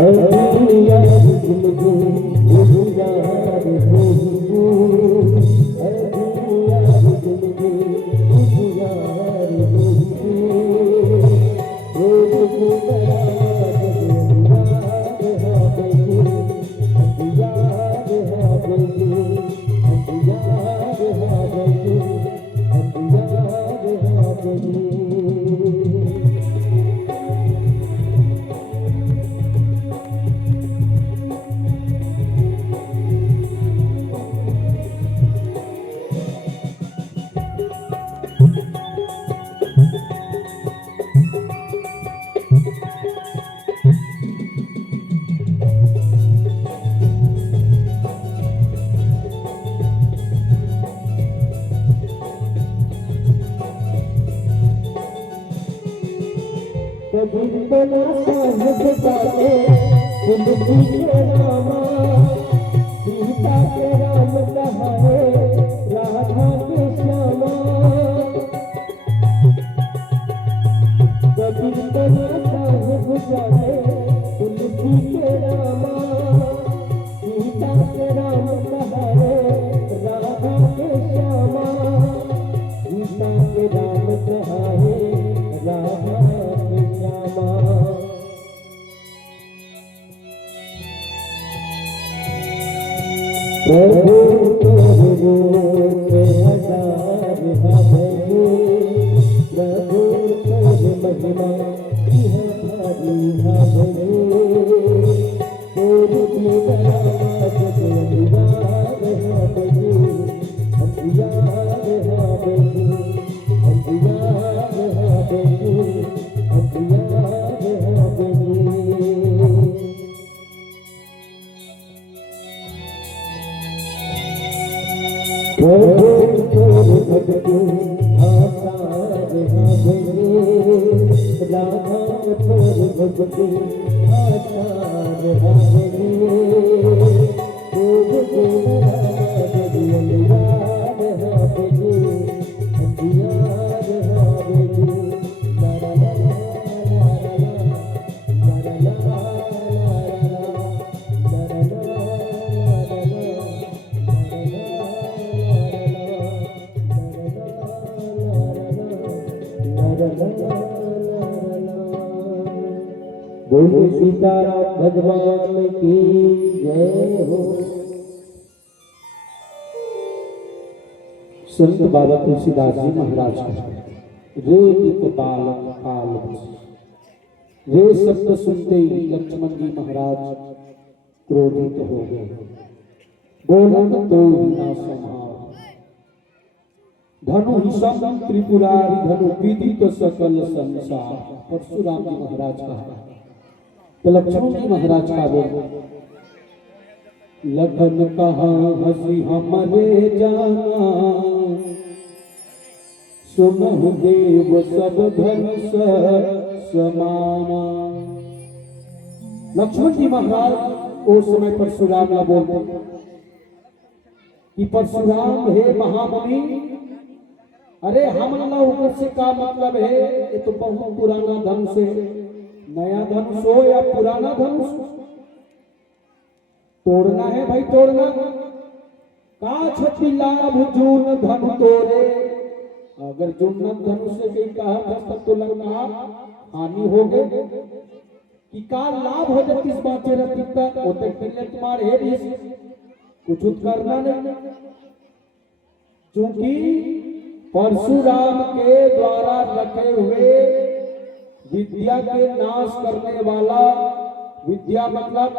अदिया जिंदगी गुजार हो अदिया जिंदगी गुजार हो रोज गुजरा याद हबहु याद हबहु याद हबहु याद हबहु कबीर बना साहिब जाने तुलसी के रामा सीता के राम कहाए राधा के श्यामा कबीर बना साहिब जाने तुलसी के रामा सीता के राम कहाए राधा के श्यामा सीता के राम कहाए राधा प्रभु तोर रूप हजार हबहु प्रभु तोर महिमा भारी हबहु तोर गुणगान जग अनुराग हबहु हथियार हबहु हथियार हबहु हथियार हबहु प्रभु तोर भक्ति आधार हबहु राधा तोर भक्ति आधार हबहु तोर गुणगान जग अनुराग हबहु हथियार हबहु ला ला ला ला ला बोलो सीताराम भगवान की जय हो। संत बाबा तुलसीदास जी महाराज का रे इत बालक काल बसी। रे शब्द सुनते ही लक्ष्मण जी महाराज क्रोधित हो गए। बोलत तो ही ना संहार, धनु हिसम त्रिपुरारी धनु विदित सकल संसार। परशुराम जी महाराज का तो लक्ष्मण जी महाराज का बोल लखन कहा हसी हमरे जाना, सुनहु देव सब धनुष समाना। लक्ष्मण जी महाराज उस समय परशुराम ना बोलते कि परशुराम हे महामुनि, अरे हम लोग से का मतलब है, ये तो बहुत पुराना धनुष है। नया धनुष हो या पुराना धनुष, तोड़ना है भाई तोड़ना। का छपी लाभ जून धनु तोड़े, अगर जुन्नत धनुष से कहीं कहा तब तो लगना हानि हो गए कि का लाभ हो जाए। किस बात रहती होते तुम्हारे है कुछ करना नहीं, क्योंकि परशुराम के द्वारा रखे हुए विद्या के नाश करने वाला, विद्या मतलब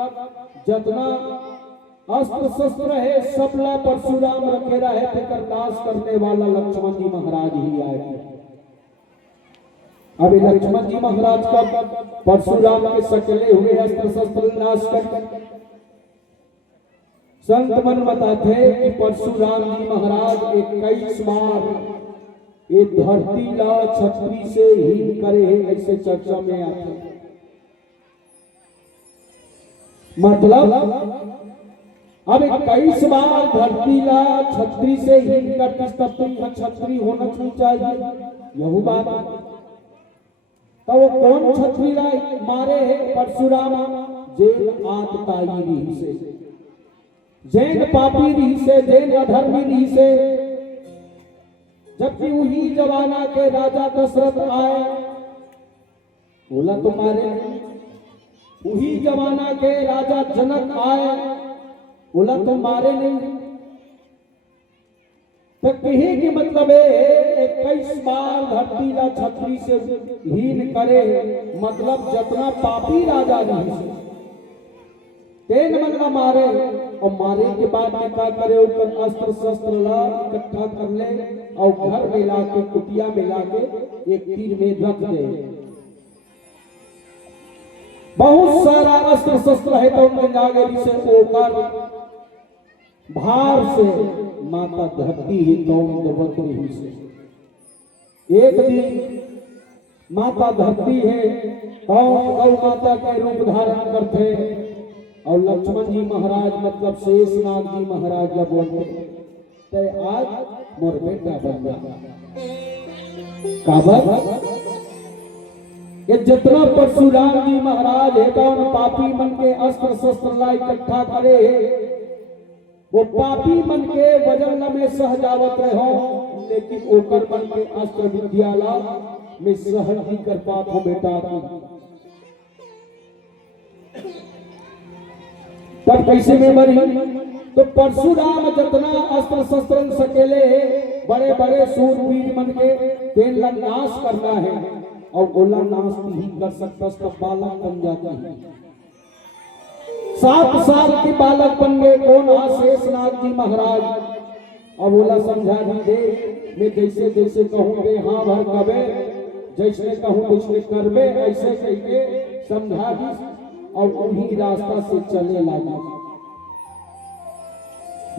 जितना अस्त्र शस्त्र है सबला परशुराम रखे रहे थे कर नाश करने वाला लक्ष्मण जी महाराज ही आए। अभी लक्ष्मण जी महाराज का परशुराम के सकेले हुए अस्त्र शस्त्र नाश कर संत मन बताते कि परशुराम जी महाराज 21 बार ये धरती ला छत्री से ही करे, ऐसे चर्चा में आते। मतलब अब 21 बार धरती ला छत्री से ही करते, तब तो छत्री होना चाहिए। यही बात तो वो कौन छत्री ला मारे है परशुराम, जैन आतताई री से, जैन पापी री से, जैन अधर्मी री से। जबकि वही जमाना के राजा दशरथ आए, बोला तुम्हारे नहीं। वही जमाना के राजा जनक आए, बोला तुम्हारे नहीं। तो कहे कि मतलब 21 बार धरती ला छत्री से हीन करे, मतलब जितना पापी राजा नहीं तेन मन मारे। और मारे के बाद में क्या करे, अस्त्र शस्त्र ला इकट्ठा कर ले और घर में लाके कुटिया में लाके एक तीर में रख दे। बहुत सारा अस्त्र शस्त्र है तो उनके नागरी से ओकर भार से माता धरती ही दबक रही से। एक दिन माता धरती है तो गौ माता के रूप धारण करते और लक्ष्मण जी महाराज मतलब शेषनाग जी महाराज जब बोलते ते आज मोर बेटा बन जा काबर ये जितना परशुराम जी महाराज है तो उन पापी मन के अस्त्र शस्त्र ला इकट्ठा करे, वो पापी मन के वजन में सहजावत रहो, लेकिन ओकर मन के अस्त्र विद्या ला में सहज ही कर पात हो बेटा। तब कैसे में मरी, तो परशुराम जितना अस्त्र शस्त्र सकेले बड़े बड़े सूरवीर मन के तेल नाश करना है और गोला नाश ही कर सकता, तब बालक बन जाता है। 7 साल के बालक बन गए कौन, शेषनाग जी महाराज। अब बोला समझा दी दे, मैं जैसे जैसे कहूँ दे हाँ भर कबे, जैसे कहूँ वैसे करबे, ऐसे कह समझा दी और वही रास्ता से चलने लगा।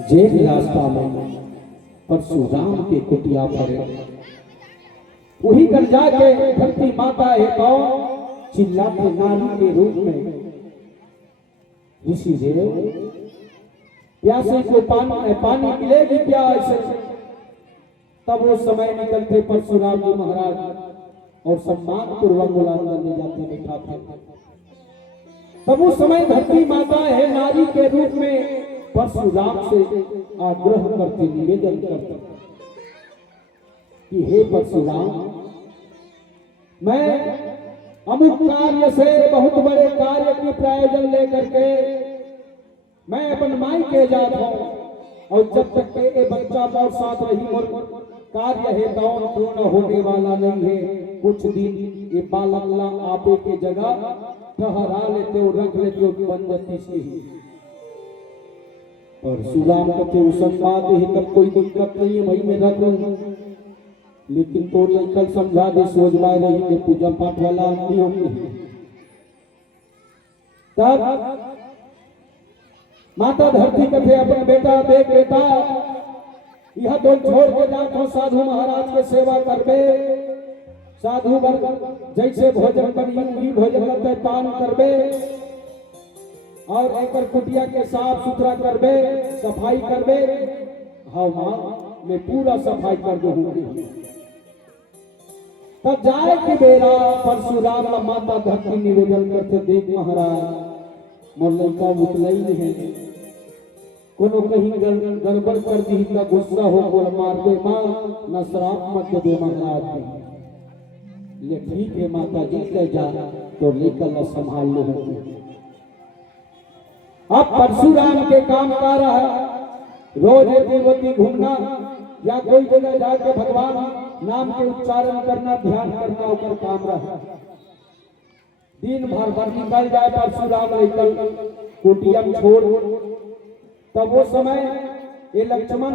जेल रास्ता में परशुराम के कुटिया पड़े, वही कर जाके धरती माता है कौन चिल्लाते नारी के रूप में, ऋषि देव प्यासे को पानी मिलेगी क्या ऐसे। तब वो समय निकलते परशुराम जी महाराज और सम्मान पूर्वक बुलाकर ले जाते बिठाते। तब उस समय धरती माता है नारी के रूप में परशुराम से आग्रह करते, निवेदन करते कि हे परशुराम, मैं अमुक कार्य से बहुत बड़े कार्य की प्रयोजन लेकर के मैं अपन माई के जात हूं, और जब तक के ये बच्चा मोर साथ रही मोर कार्य है दान पूर्ण होने वाला नहीं है। कुछ दिन ये बालक ला आपे के जगह ठहरा लेते हो, रख लेते हो, बन जाती सी। और सुदाम कहते उस बात ही तब कोई दिक्कत नहीं है भाई, मैं रख लूँ, लेकिन तो कल समझा दे सोच पाए रही कि पूजा पाठ वाला आदमी होगी। तब माता धरती कथे अपने बेटा देख बेटा यह तो छोड़ के जाओ साधु महाराज के सेवा करबे, साधु जैसे भोजन करी भोजन करते पान करबे और एकर कुटिया के साफ सुथरा करबे, सफाई करबे। हाँ माँ मैं पूरा सफाई कर दूंगी। तब जाए कि बेरा परशुराम माता धरती निवेदन करते देख महाराज मोर लड़का उतलई है, कोनो कहीं गड़बड़ कर दी तो गुस्सा हो और मार दे मां, न श्राप मत दे महाराज जी। ले ठीक है माता जी ले जा तो लेकर संभाल लो। अब परशुराम के काम का रहा है रोज देवती घूमना या कोई जगह जाके भगवान नाम के उच्चारण करना, ध्यान करना ऊपर काम रहा। दिन भर निकल जाए परशुराम लेकर कुटिया छोड़। तब वो समय ये लक्ष्मण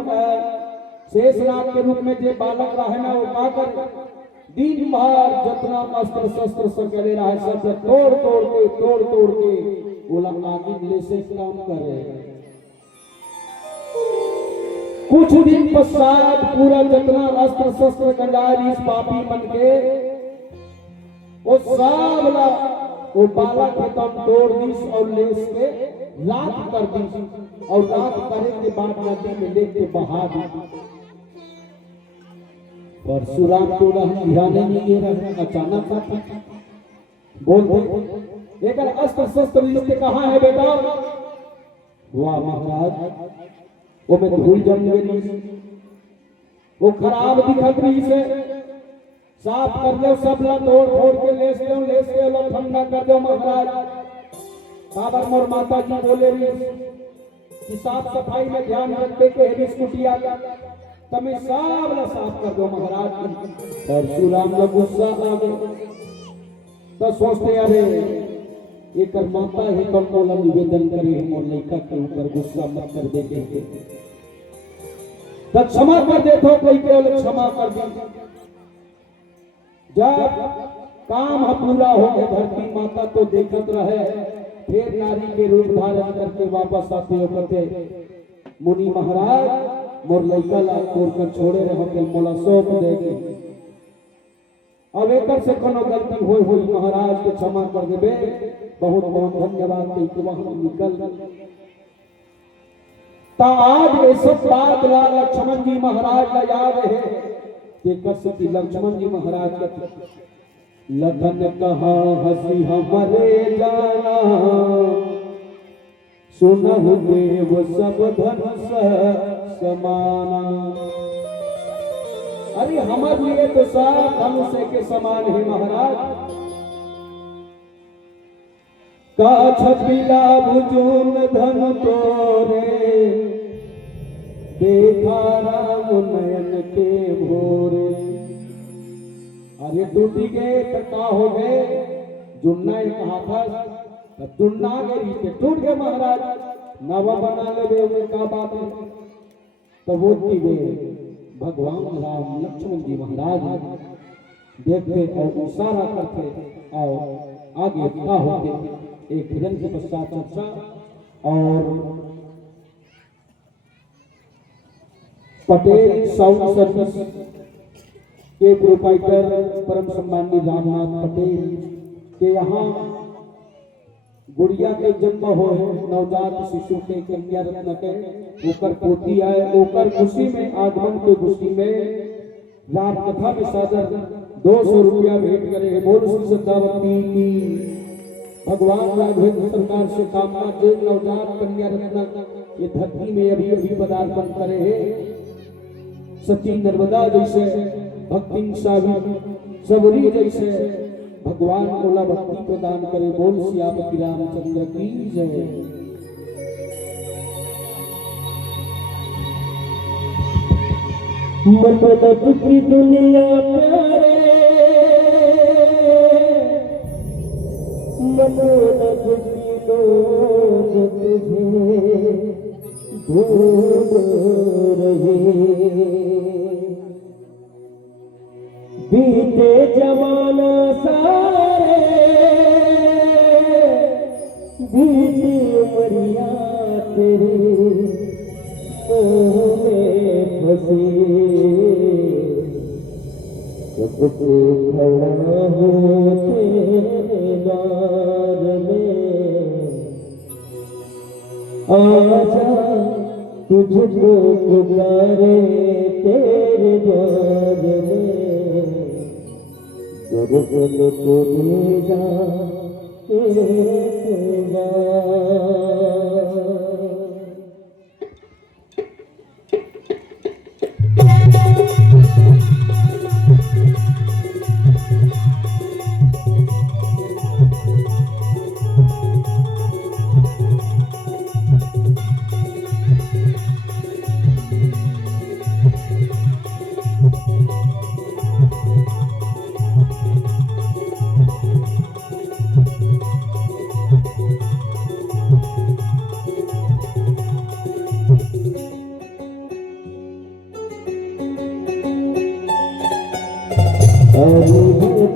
शेषनाग के रूप में जो बालक रहे ना वो का कर दिन भर जितना अस्त्र शस्त्र सकले रहा है सब तोड़ तोड़ के बोला आगे ले से काम कर रहे हैं। कुछ दिन पश्चात पूरा जितना अस्त्र शस्त्र गंगारी इस पापी मन के वो सावला वो बालक के तम तोड़ दीस और लेस के राख कर दी और राख करे के बाद नदी में लेके बहा दी। परशुराम तो ध्यान नहीं दे रहे, अचानक बोलते एक अस्त्र शस्त्र लेके कहाँ है बेटा? वाह महाराज वो में धूल जम गई, वो खराब दिखत रही से साफ कर दो, सब ला तोड़ के ले लो ठंडा कर दो महाराज। बाबर मोर माता जी बोले कि साफ सफाई में ध्यान रखते के हेरिस कुटिया तमें सब ला साफ कर दो महाराज। परशुराम का गुस्सा आ गया तो सोचते अरे एक माता ही कमोला निवेदन करे और लड़का के ऊपर गुस्सा मत कर देते तो क्षमा कर देते, कोई केवल क्षमा कर दे। जब काम पूरा हो गया धरती माता तो देखत रहे, फिर नारी के रूप धारण करके वापस आते हो कहते मुनि महाराज मोर लड़का ला तोड़ कर छोड़े रहे मोला सौंप देगे। अब एक से कोनो गलती हुई महाराज के क्षमा कर देवे, बहुत बहुत धन्यवाद वहां निकल। ता आज ये सब बात लक्ष्मण जी महाराज का याद है कि लक्ष्मण जी महाराज का लखन कहा हसी हमारे जाना सुनहु देव सब धन समाना। अरे हमारे लिए तो सब धनुष के समान है महाराज। का छपिला भुजून धन तोरे देखा राम नयन के भोरे। अरे टूटी गए तो हो गए, जुन्ना एक कहा जुन्ना गई टूट गए महाराज, नवा बना ले उन्हें का बात है। तो वो गए भगवान राम लक्ष्मण जी महाराज देखते और इशारा करते और आगे क्या होते एक भजन के पश्चात चर्चा। और पटेल साउंड सर्विस के प्रोपाइटर परम सम्माननीय रामनाथ पटेल के यहाँ गुड़िया के जन्म हो नवजात शिशु के कन्या रत्न के ओकर पोती आए, ओकर खुशी में आगमन के खुशी में राम कथा में सादर 200 रुपया भेंट करे। बोल श्री सदावती की भगवान राघवेंद्र सरकार से कामना जो नवजात कन्या रत्न ये धरती में अभी अभी पदार्पण करे है। सती नर्मदा जैसे भक्ति सबरी जैसे भगवान कोला भक्ति प्रदान करे। बोल सियापति रामचंद्र की जय। मनमत की दुनिया प्यारे, मनमत की लोग तुझे ढूंढ रहे। बीते जमाना सारे, बीती उमरिया तेरी में फंसी। जब से खड़ा हूँ तेरे द्वार में, आजा तुझको पुकारे तेरे द्वार में। दर्शन को ले जा एक बार।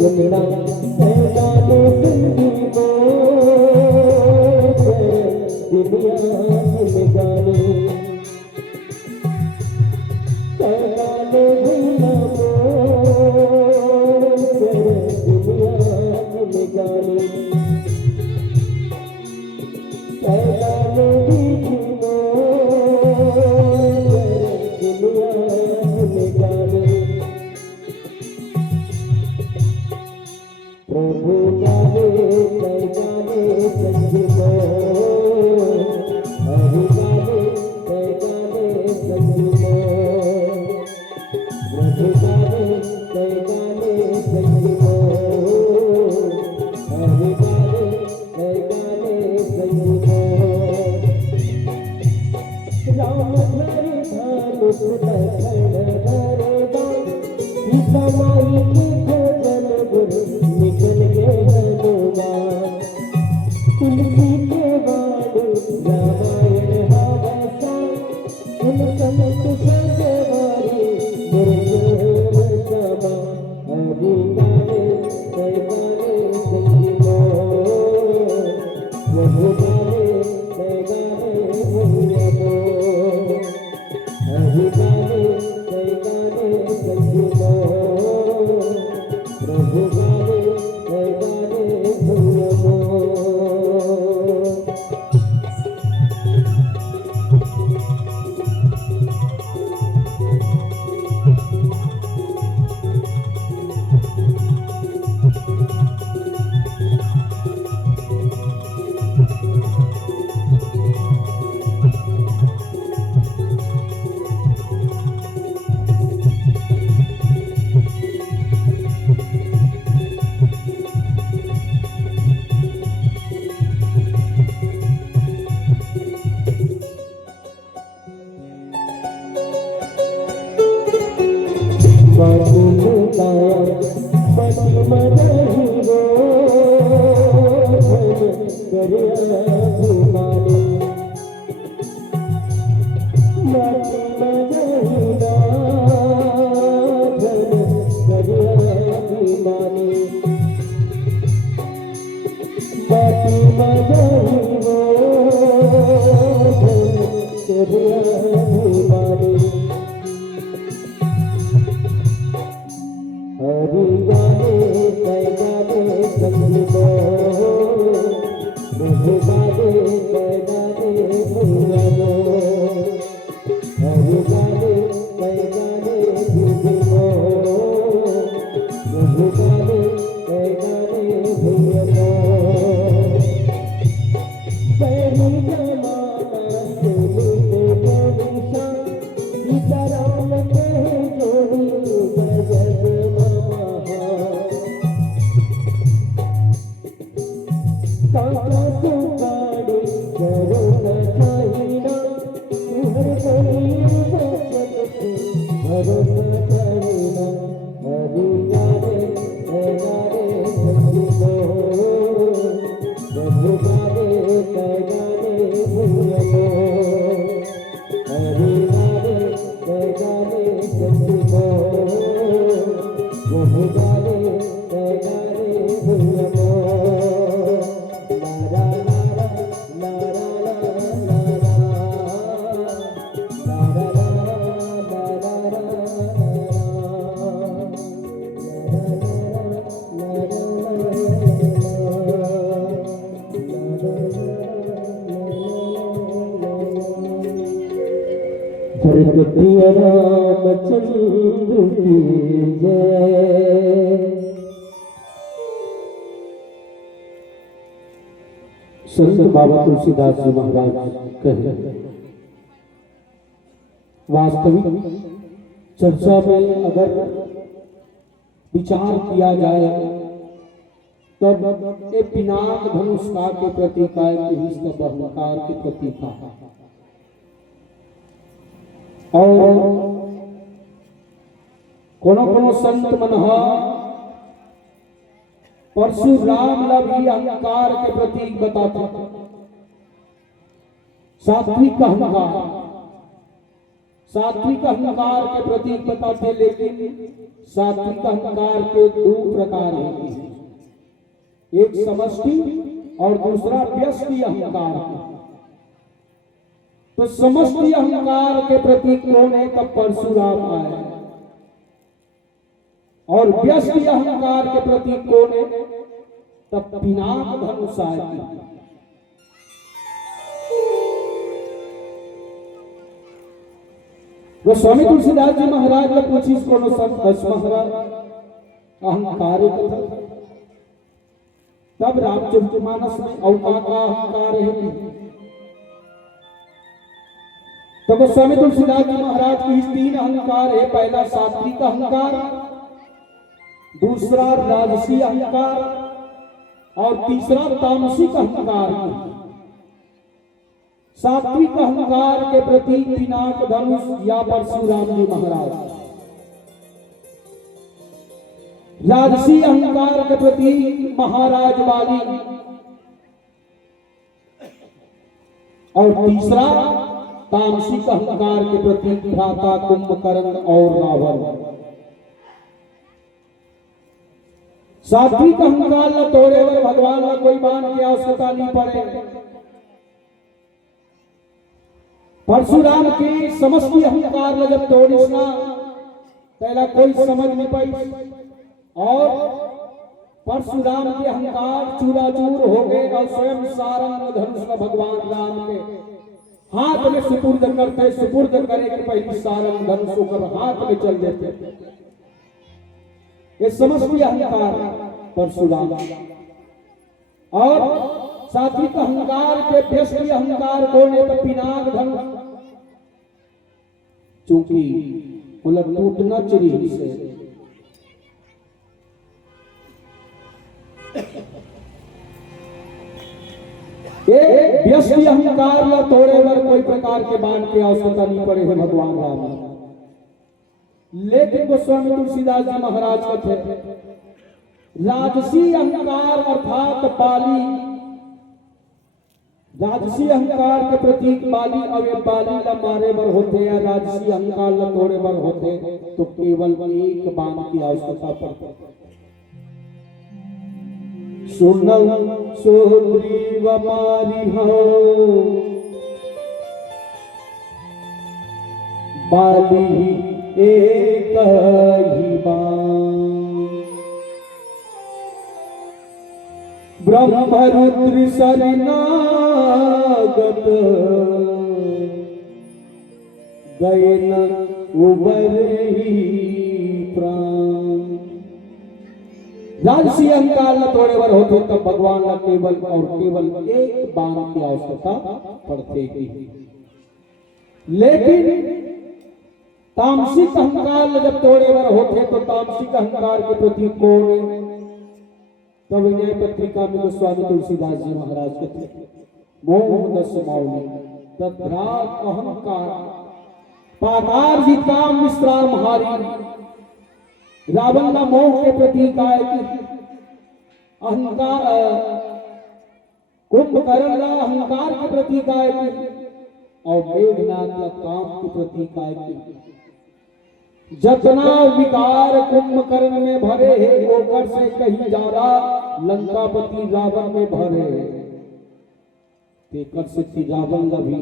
गंगा पैदाने जिंदगी को दुनिया में गाने, पैदाने दुनिया को दुनिया में गाने, पैदाने जिंदगी को दुनिया में गाने। प्रभु गावे गावे संगीत, हरि गावे संगीत, प्रभु गावे संगीत, हरि गावे संगीत। राम हरि धनुष लखन भरदान, सीता माई की खोजन गुरु निकल गए हनुमान। तुलसी के बाण रामायण हावसा, उन समस्त सजवारी निर्गुण समा। हरि गावे संगीत, प्रभु गावे भैया। हरि गावे संगीत, प्रभु गावे भैया। बाबू लाया बड़ी मदही रो करिया घुमाने, बड़ी मदही रो करिया घुमाने, बड़ी मदही रो करिया घुमाने। हरि गावे संगीत, प्रभु गावे भैया। हरि गावे संगीत, प्रभु गावे भैया। पैरी जमाना से मिले निशान, सीता राम के जोड़ी जगत काका सुखाड़ी करुणा चाहिना, हर कोई भरोसा वो गारे भैया को नारा नारा नारा नारा जगति रामचंद्र की जय। संत बाबा तुलसीदास जी महाराज कहे, वास्तविक चर्चा में अगर विचार किया जाए तब ये पिनाक धनुष का के प्रतीक अहंकार के प्रतीक है। और कोनो संत मन परशुराम ला भी अहंकार के प्रतीक बताते, सात्विक अहंकार के प्रतीक बताते। लेकिन सात्विक अहंकार के दो प्रकार हैं, एक समष्टि और दूसरा व्यष्टि अहंकार। तो समष्टि अहंकार के प्रतीक कौन है? तब परशुराम आए। और व्यष्टि अहंकार के प्रतीक कौन है? तब पिनाक धनुष आए। वो स्वामी तुलसीदास जी महाराज ने पूछी कोनो संत महाराज अहंकार तब रामचरितमानस में अवतार का अहंकार है। तो गोस्वामी तुलसीदास जी महाराज की तीन अहंकार है। पहला सात्विक अहंकार, दूसरा राजसी अहंकार और तीसरा तामसिक अहंकार। सात्विक अहंकार के प्रतीक पिनाक धनुष या परशुराम जी महाराज, राजसी अहंकार के प्रतीक महाराज वाली और तीसरा तामसिक अहंकार के प्रतीक भ्राता कुंभकर्ण और रावण। सात्विक अहंकार न तोड़े वर भगवान न कोई मान की आवश्यकता नहीं पड़े। परशुराम की समष्टि अहंकार न जब तोड़िस ना पहला कोई समझ नहीं पाई और परशुराम के अहंकार चूराचूर हो गए और स्वयं सारंग धनुष भगवान राम के हाथ में सुपुर्द करते, सुपुर्द करे कि पहली सारंग धनुष होकर हाथ में चल देते। ये समष्टि अहंकार परशुराम। और सात्विक अहंकार के व्यष्टि अहंकार कौन है? तो पिनाक धनुष। चूंकि उलट टूटना चाहिए से व्यष्टि अहंकार ला तोड़े वर कोई प्रकार के बाण की आवश्यकता नहीं पड़े है भगवान राम। लेकिन गोस्वामी तुलसीदास जी महाराज कहते राजसी अहंकार अर्थात बाली, राजसी अहंकार के प्रतीक बाली। अब ये बाली ला मारे बर होते या राजसी अहंकार ला तोड़े बर होते तो केवल एक बाण की आवश्यकता पड़ती। सुनौ सुग्रीव मारी हो बाली एक ही बाण, ब्रह्मरुद्र शरणागत गए न उबर ही प्राण। राजसी अहंकार न तोड़े वर होते तब भगवान न केवल और केवल एक बाण की आवश्यकता पड़ती ही। लेकिन तामसिक अहंकार जब तोड़े वर होते तो तामसिक अहंकार के प्रतीक कौन है? तब न्याय पत्रिका में गोस्वामी तुलसीदास जी महाराज कहते मोह दस मौली तद्राग अहंकार पाकार जीताम विश्राम हारी। रावण ना मोह के प्रतीक आए कि अहंकार, कुंभकर्ण ना अहंकार के प्रतीक आए कि और मेघनाथ का काम के प्रतीक आए कि जतना विकार कुंभकर्ण में भरे है ओकर से कहीं ज्यादा लंकापति रावण में भरे है। तेकर से रावण लभी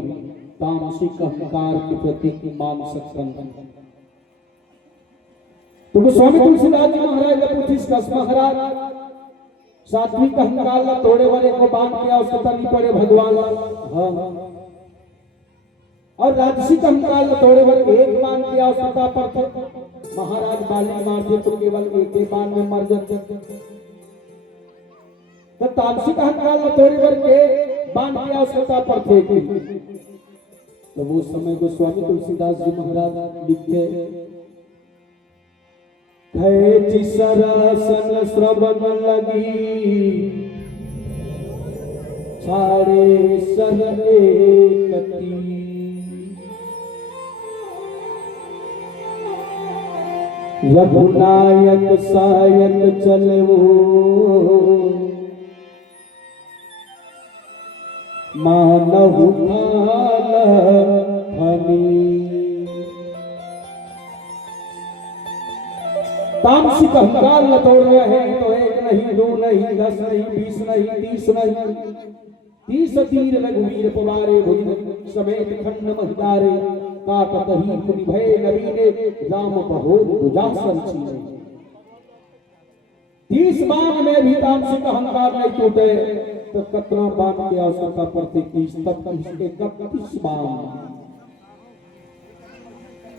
तामसिक अहंकार के प्रति मान सकन। तो गोस्वामी तुलसीदास जी महाराज ने पूछी कस महाराज सात्विक अहंकार ला तोड़े वाले को बांध किया उसके तली पड़े भगवान ला। हाँ। और राजसिक अहंकार ला तोड़े वाले एक बांध किया उसके ता पर थे महाराज बाली मार दे तो केवल एक ही बांध में मर जाते। तो तामसिक अहंकार ला तोड़े वाले बांध किया उसके ता पर थे। तो वो समय गोस्वामी तुलसीदास जी महाराज लिखते है सरसन श्रवण लगी छाड़े सन एकती रघुनायक सायक चलवो मानहु खाल हनी। तामसिक अहंकार ल तोड़ रहे हैं तो एक नहीं दो नहीं 10 नहीं 20 नहीं 30 नहीं 30 तीर रघुवीर पवारे भुज समेत खंड महिदारे काकत ही पुनि भय नवीने राम बहोर भुजासन छीने। 30 बाण में भी तामसिक अहंकार नहीं टूटे तो कितना बाण की आवश्यकता पड़ती 30 तक 31 बाण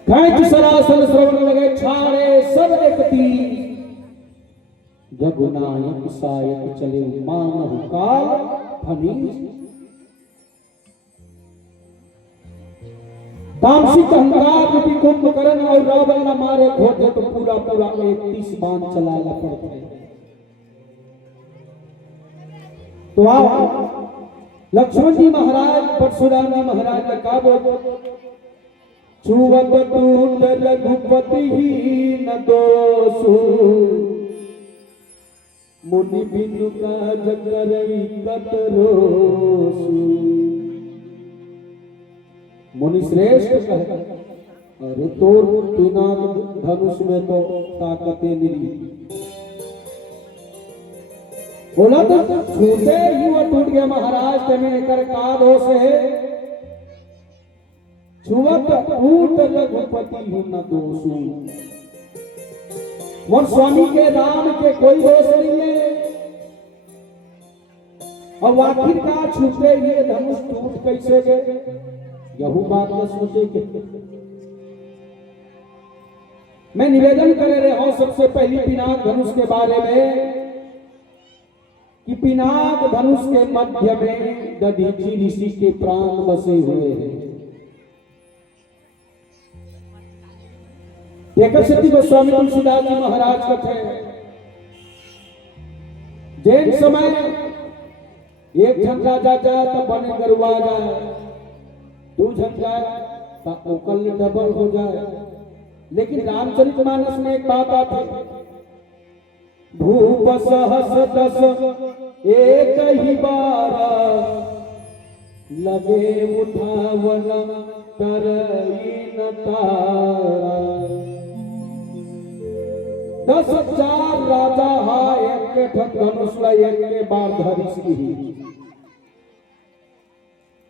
खैच सरासन श्रवण लगे छाड़े सब एकती रघुनायक सायक चले मानहु काल फनी। तामसिक अहंकार रूपी कुंभकर्ण और रावण न मारे खोटे तो पूरा 31 बाण चलाना पड़ता है। तो आप लक्ष्मण जी महाराज परशुराम जी महाराज ने कहा बोल छुवत टूट रघुपति ही न दोषु मुनि बिनु का जगरई कतरोसु। मुनि श्रेष्ठ कहे अरे तोर पिनाक धनुष में तो ताकतें मिली। बोला तो छूटे ही वो टूट गया महाराज तेमें कर का दोष है छुवत टूट रघुपति हूं न दोषु। और स्वामी के राम के कोई दोष नहीं है। और आखिरकार छूटे ये धनुष टूट कैसे गए यही बात न सोचे के। मैं निवेदन कर रहे हूं सबसे पहली पिनाक धनुष के बारे में कि पिनाक धनुष के मध्य में दधीचि ऋषि के प्राण बसे हुए हैं। देखकर सती गोस्वामी तुलसीदास जी महाराज कथे जैन समय एक झन राजा जाए तो बने गरुआ जाए 2 झन जाए तो ओकल डबल हो जाए। लेकिन रामचरितमानस में एक बात आती भूप सहस 10 एक ही बार लगे उठावन तरई न तारा। 10,000 राजा हा एक के धनुष ला एक के बार धरिस की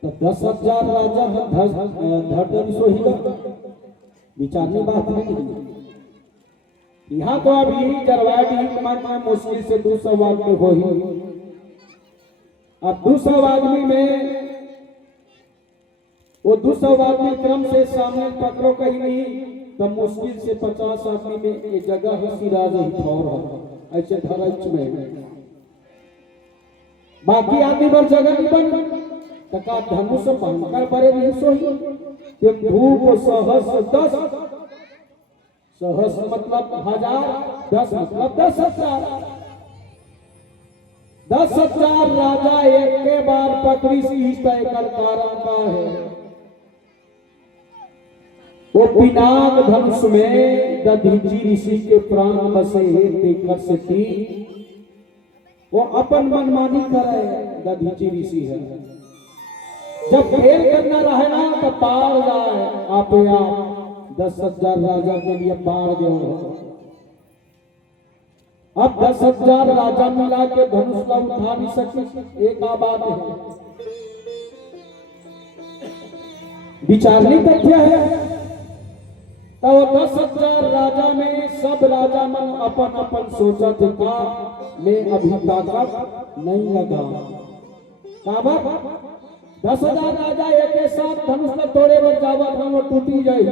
तो 10,000 राजा धर धनुष ही विचारने बात नहीं। यहाँ तो अभी जरवाडी में मुश्किल से 200 आदमी हो ही। अब 200 आदमी में वो 200 आदमी क्रम से सामने पकड़ो कहीं नहीं तो मुश्किल से 50 आदमी में ये जगह है सिराज ही ठौर है ऐसे धरच में बाकी आदमी पर जगह नहीं बन तका धनुष भयंकर बड़े नहीं सोई कि भूप सहस 10 सहस मतलब 1000 10 मतलब 10,000 10,000 राजा एक के बार पकड़ी सी तय कर कारण का है। वो पिनाक धनुष में दधीचि ऋषि के प्राण बसे देखकर सती वो अपन मनमानी करे दधीचि ऋषि है। जब खेल करना रहे ना तो पार जाए आप 10,000 राजा के लिए बाढ़ गए। अब 10,000 राजा मिला के धनुष ला उठा नहीं सके, एक बात है, विचारनी तथ्य है। तो 10,000 राजा में सब राजा मन अपन अपन सोचा था मैं अभी ताकत नहीं लगा। 10,000 राजा एक साथ धनुष में तोड़े बर जावत हम वो टूटी जाए,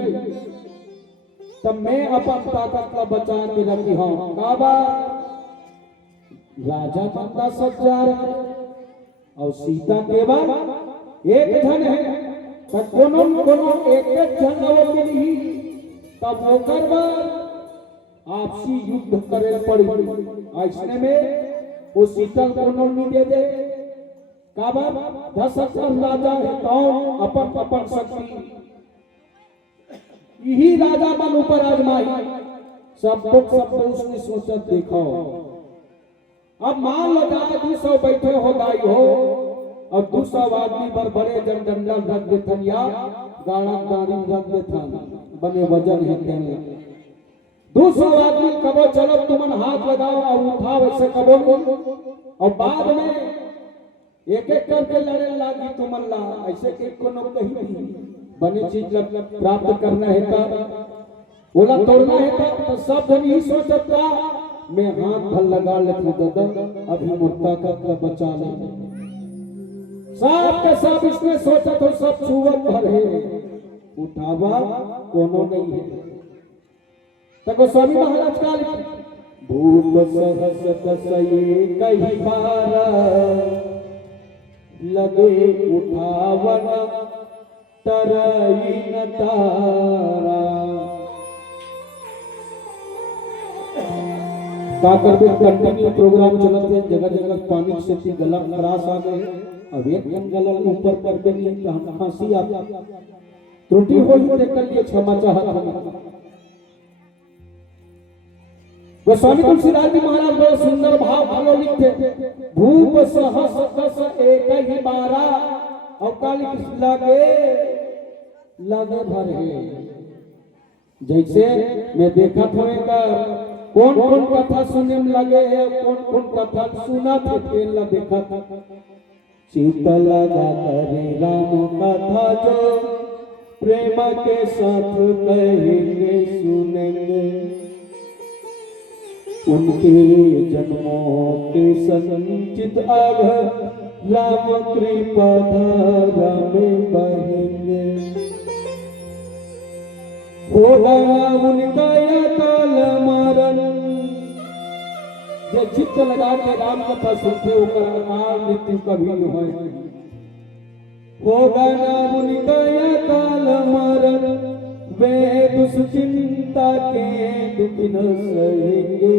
तब मैं अपन ताकत का बचा के रखी हूं। काबा राजा 10,000 है और सीता के बाद एक जन है, तो कोनो कोनो एक एक जन वो मिली, तब वो करवा आपसी युद्ध करे पड़ी। ऐसने में वो सीता कोनो नहीं दे दे। काबा 10,000 राजा है, कौन अपन अपन शक्ति यही राजा मन ऊपर आजमाई। सब उसने सोचा देखो, अब मान लो जाए 200 बैठे हो गाई हो और 200 आदमी पर बड़े जन डंडल रख देथन या गाड़ा गाड़ी रख देथन, बने वजन है कहने 200 आदमी कबो चलो तुमन हाथ लगाओ और उठाओ ऐसे कबो, और बाद में एक एक करके लड़े लागी तुमन ला, ऐसे के कोनो कही बने चीज प्राप्त करना है का बोला तोड़ना है का, तो सब जन ही सोचता मैं हाथ भर लगा लेता दादा अभी मुर्ता का बचा ले। सब के सब इसने सोचा तो सब छुवत भर है, उठावा कोनो नहीं है। तको स्वामी महाराज का भूप सहस कसये कही बार लगे उठावन तरई न तारा। का करबे कंटिन्यू प्रोग्राम चलते हैं, जगह जगह पानी से गला खराश आ गए। अब एक गला ऊपर कर के नहीं तो हम खांसी आ त्रुटि हो ही देख कर क्षमा चाहता हूं। गोस्वामी तुलसीदास जी महाराज बड़ा सुंदर भाव भालो लिखते, भूप सहस कस एक ही बारा और काली कृष्ण लगे भर है। जैसे मैं देखा होएगा कौन कौन कथा सुनने में लगे है, कौन कौन कथा सुना थे तेल देखा था। सीता लगा करे राम कथा जो प्रेम के साथ कहेंगे सुनेंगे, उनके जन्मों के संचित आग राम कृपा धारा में बहेंगे। होगा उनका या काल मारन, जो चित्त लगा के राम कथा सुनते होकर अकाल मृत्यु कभी न होए। होगा ना उनका या काल मारन, वे दुश्चिंता के दुख न सहेंगे।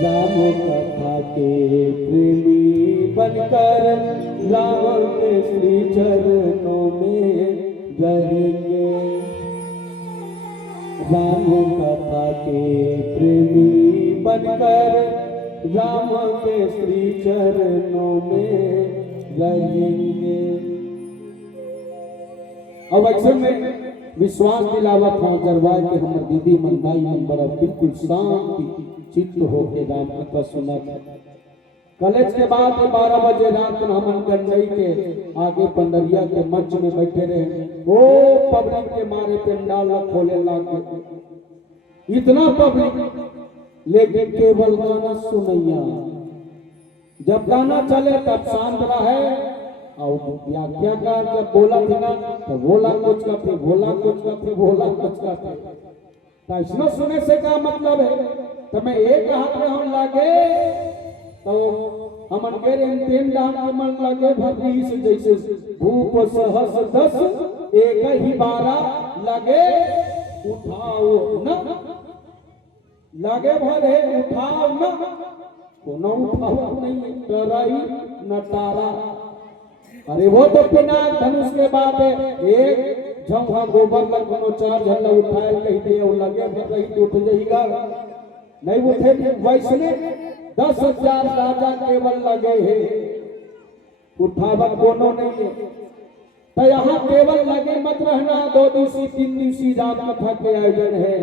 राम कथा के प्रेमी बनकर राम के श्री चरणों में रहेंगे। राम कथा के प्रेमी बनकर राम के श्री चरणों में रहेंगे। अब ऐसे में विश्वास दिलावा था दरबार के हमर दीदी मंदाई मन बड़ा बिल्कुल शांति चित्त होके राम कथा सुना। कॉलेज के बाद 12 बजे रात में हम गंडई के आगे पंडरिया के मंच में बैठे रहे। वो पब्लिक के मारे पंडाल खोले लागे, इतना पब्लिक, लेकिन केवल गाना सुनैया। जब गाना चले तब शांत रहे और व्याख्याकार जब बोला था ना तो बोला कुछ करते, बोला कुछ करते, बोला कुछ करते। तो इसमें सुने से क्या मतलब है, तो मैं एक हाथ में हम लागे तो हमन के अंतिम दान मन लगे भरीस जैसे भूप सहस 10 एक ही बारा लगे उठाओ न, लगे भरे उठाओ न, कोनो उठाओ नहीं डराई न तारा। अरे वो तो बिना धनुष के बाद एक झंखा गोबर लग कोनो 4 झल्ला उठाए कही दे और लगे भर रही उठ जाएगा, नहीं उठे वैसने 10,000 राजा केवल लगे हैं, उठावा कोनो नहीं है। तो यहाँ केवल लगे मत रहना, 2 दिवसीय 3 दिवसीय राम कथा के आयोजन है।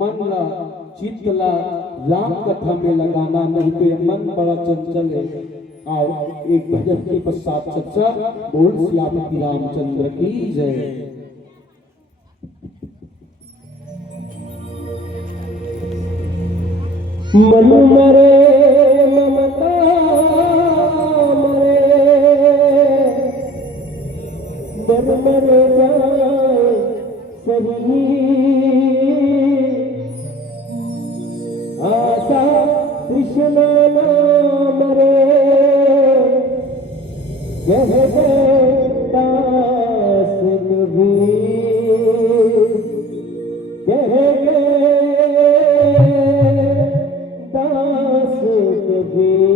मन ला चित्त ला राम कथा में लगाना, नहीं तो ये मन बड़ा चंचल है। आओ एक भजन के पश्चात चर्चा। बोल सियापति रामचंद्र की जय। मन मरे ममता मरे, मन मरे जाए सभी आशा कृष्ण नाम रे, कह दे दास कबीर, कह दे दास कबीर।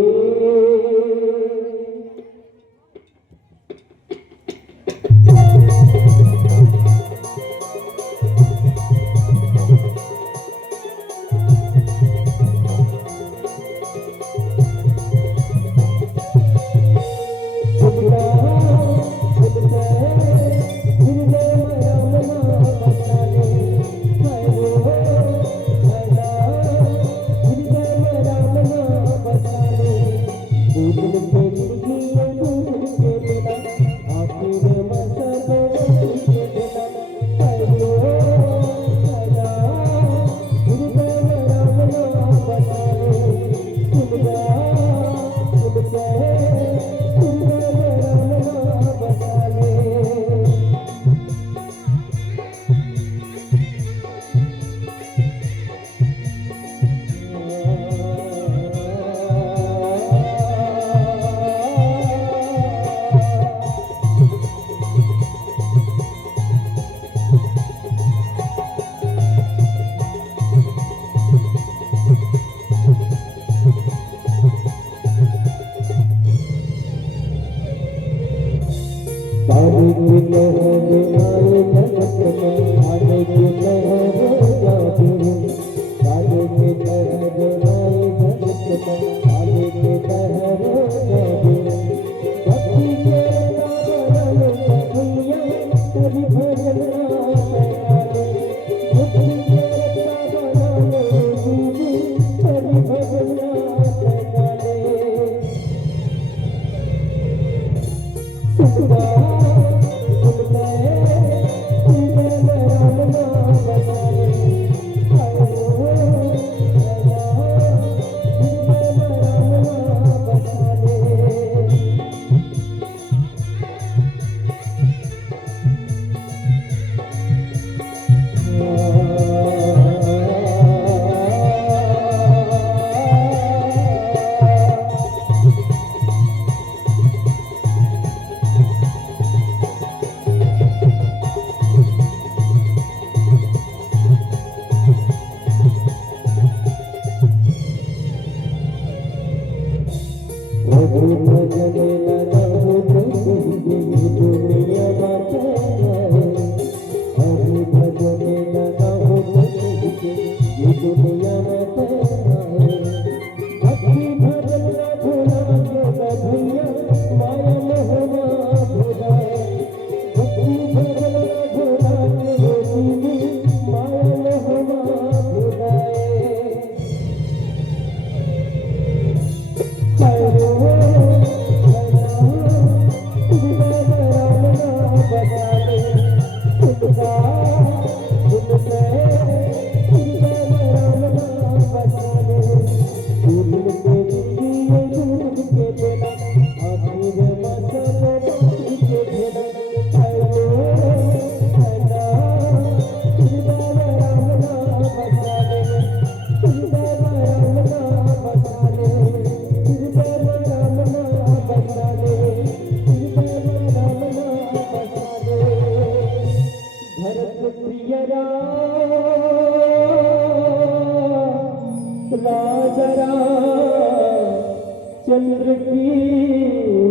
चंद्र की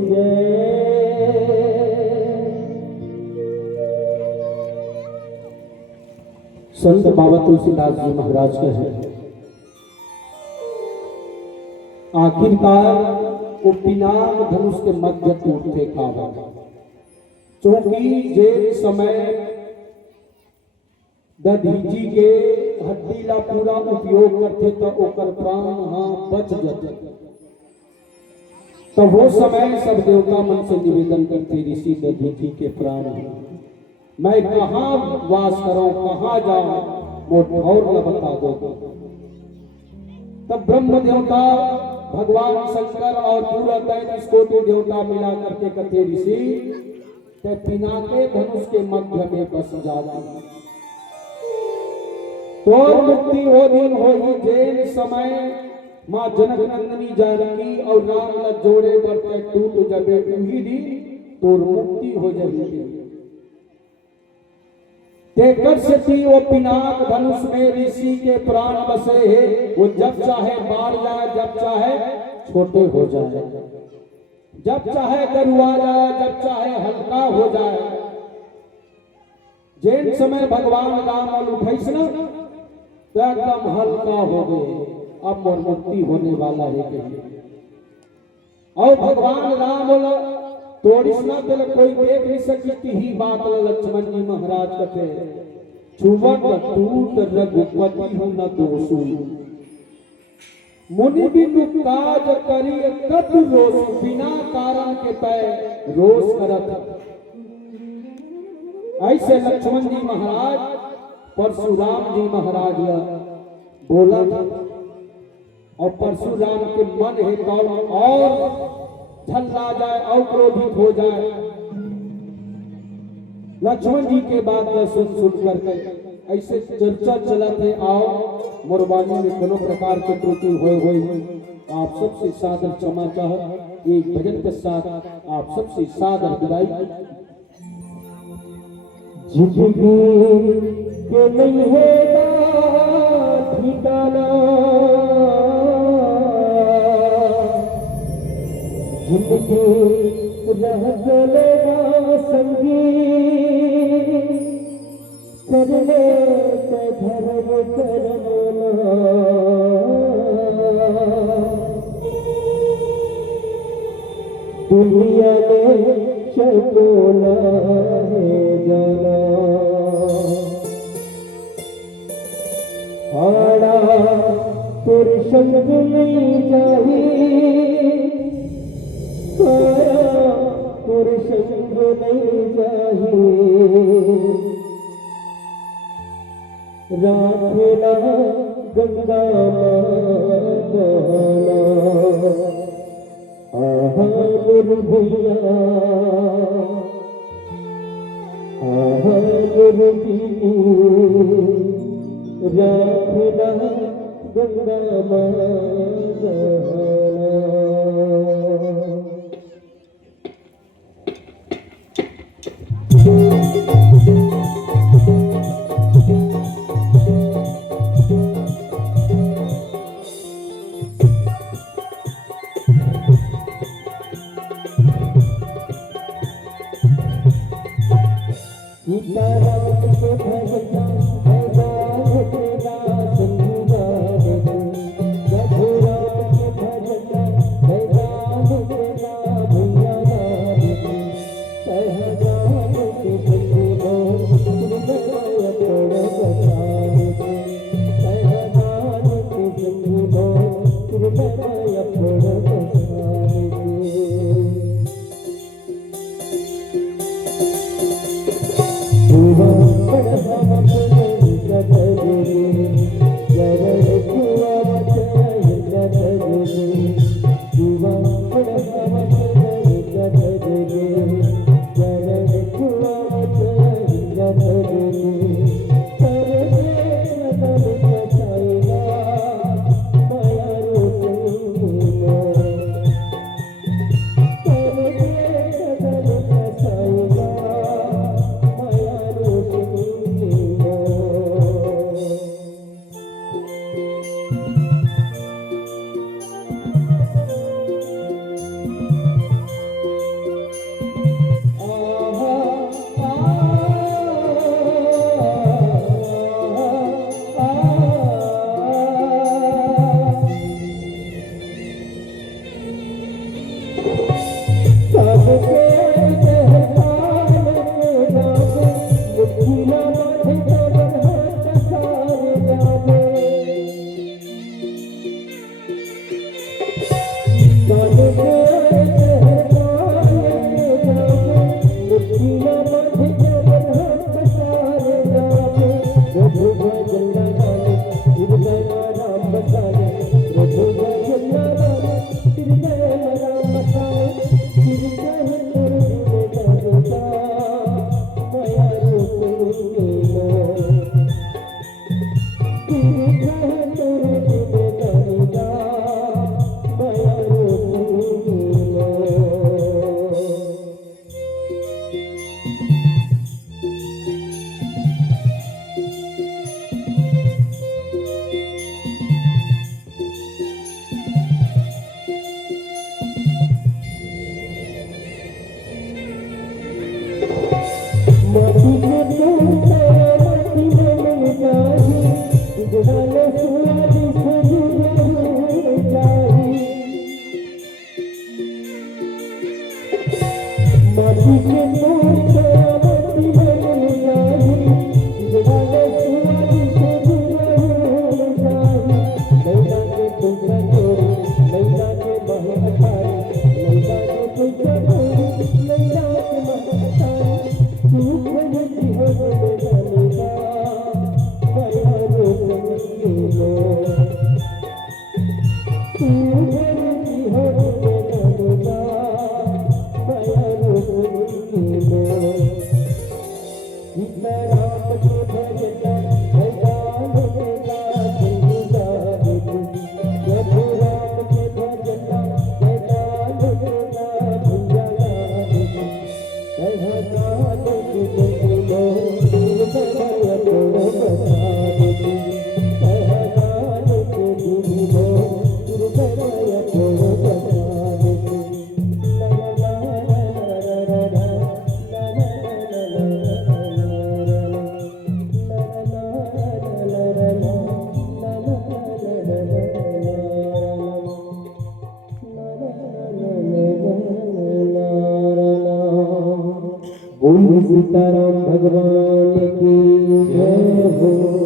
जय। संत बाबा तुलसीदास जी महाराज के हैं, आखिरकार वो पिनाक धनुष के मध्य टूटते काबा, चूंकि जे समय दधीची के हड्डी ला पूरा उपयोग करते तो ओकर प्राण हाँ बच जाते। तो वो समय सब देवता मन से निवेदन करते ऋषि दधीची के प्राण मैं कहाँ वास करूं कहाँ जाऊं वो ठौर न बता दो। तब ब्रह्म देवता भगवान शंकर और पूरा 33 कोटि देवता मिला करके कहते ऋषि ते पिनाके धनुष के मध्य में बस जाता तो मुक्ति वो दिन होगी जेल समय माँ जनक नंदिनी जानकी और राम ल जोड़े बरते टूट जबे उही दिन तो मुक्ति हो जाएगी। तेकर से थी वो पिनाक धनुष में ऋषि के प्राण बसे है। वो जब चाहे बाढ़ जाए जब चाहे छोटे हो जाए जब चाहे गरुआ जाए जब चाहे हल्का हो जाए। जैन समय भगवान राम और उठैस न तो एकदम हल्का हो गए। अब मोर मुक्ति होने वाला है कहीं और भगवान राम बोला तोड़िस ना तो कोई देख नहीं सकी ही बात लक्ष्मण जी महाराज कहते छुवत टूट रघुपति हूं न दोषु मुनि बिनु काज करी कत रोष बिना कारण के तय रोष करत। ऐसे लक्ष्मण जी महाराज परशुराम जी महाराज बोला और परशुराम के मन है तो और झल्ला जाए और क्रोधित हो जाए। लक्ष्मण जी के बात सुन करके ऐसे चर्चा चलाते आओ मोरबानी में कोनो प्रकार के त्रुटि हुए आप सबसे सादर क्षमा चाह एक भजन के साथ आप सबसे सादर विदाई। जिंदगी के नहीं है ठिकाना जिंदगी रह चलेगा संगी करने से धर्म करना दुनिया में चलना है जाना आड़ा तेरे संग नहीं जाही तेरे संग नहीं जाही राखेला गंगा माना आहा गुरु आहा गुरु राखेला गंगा माना। Bye. बोल सीताराम भगवान की जय हो।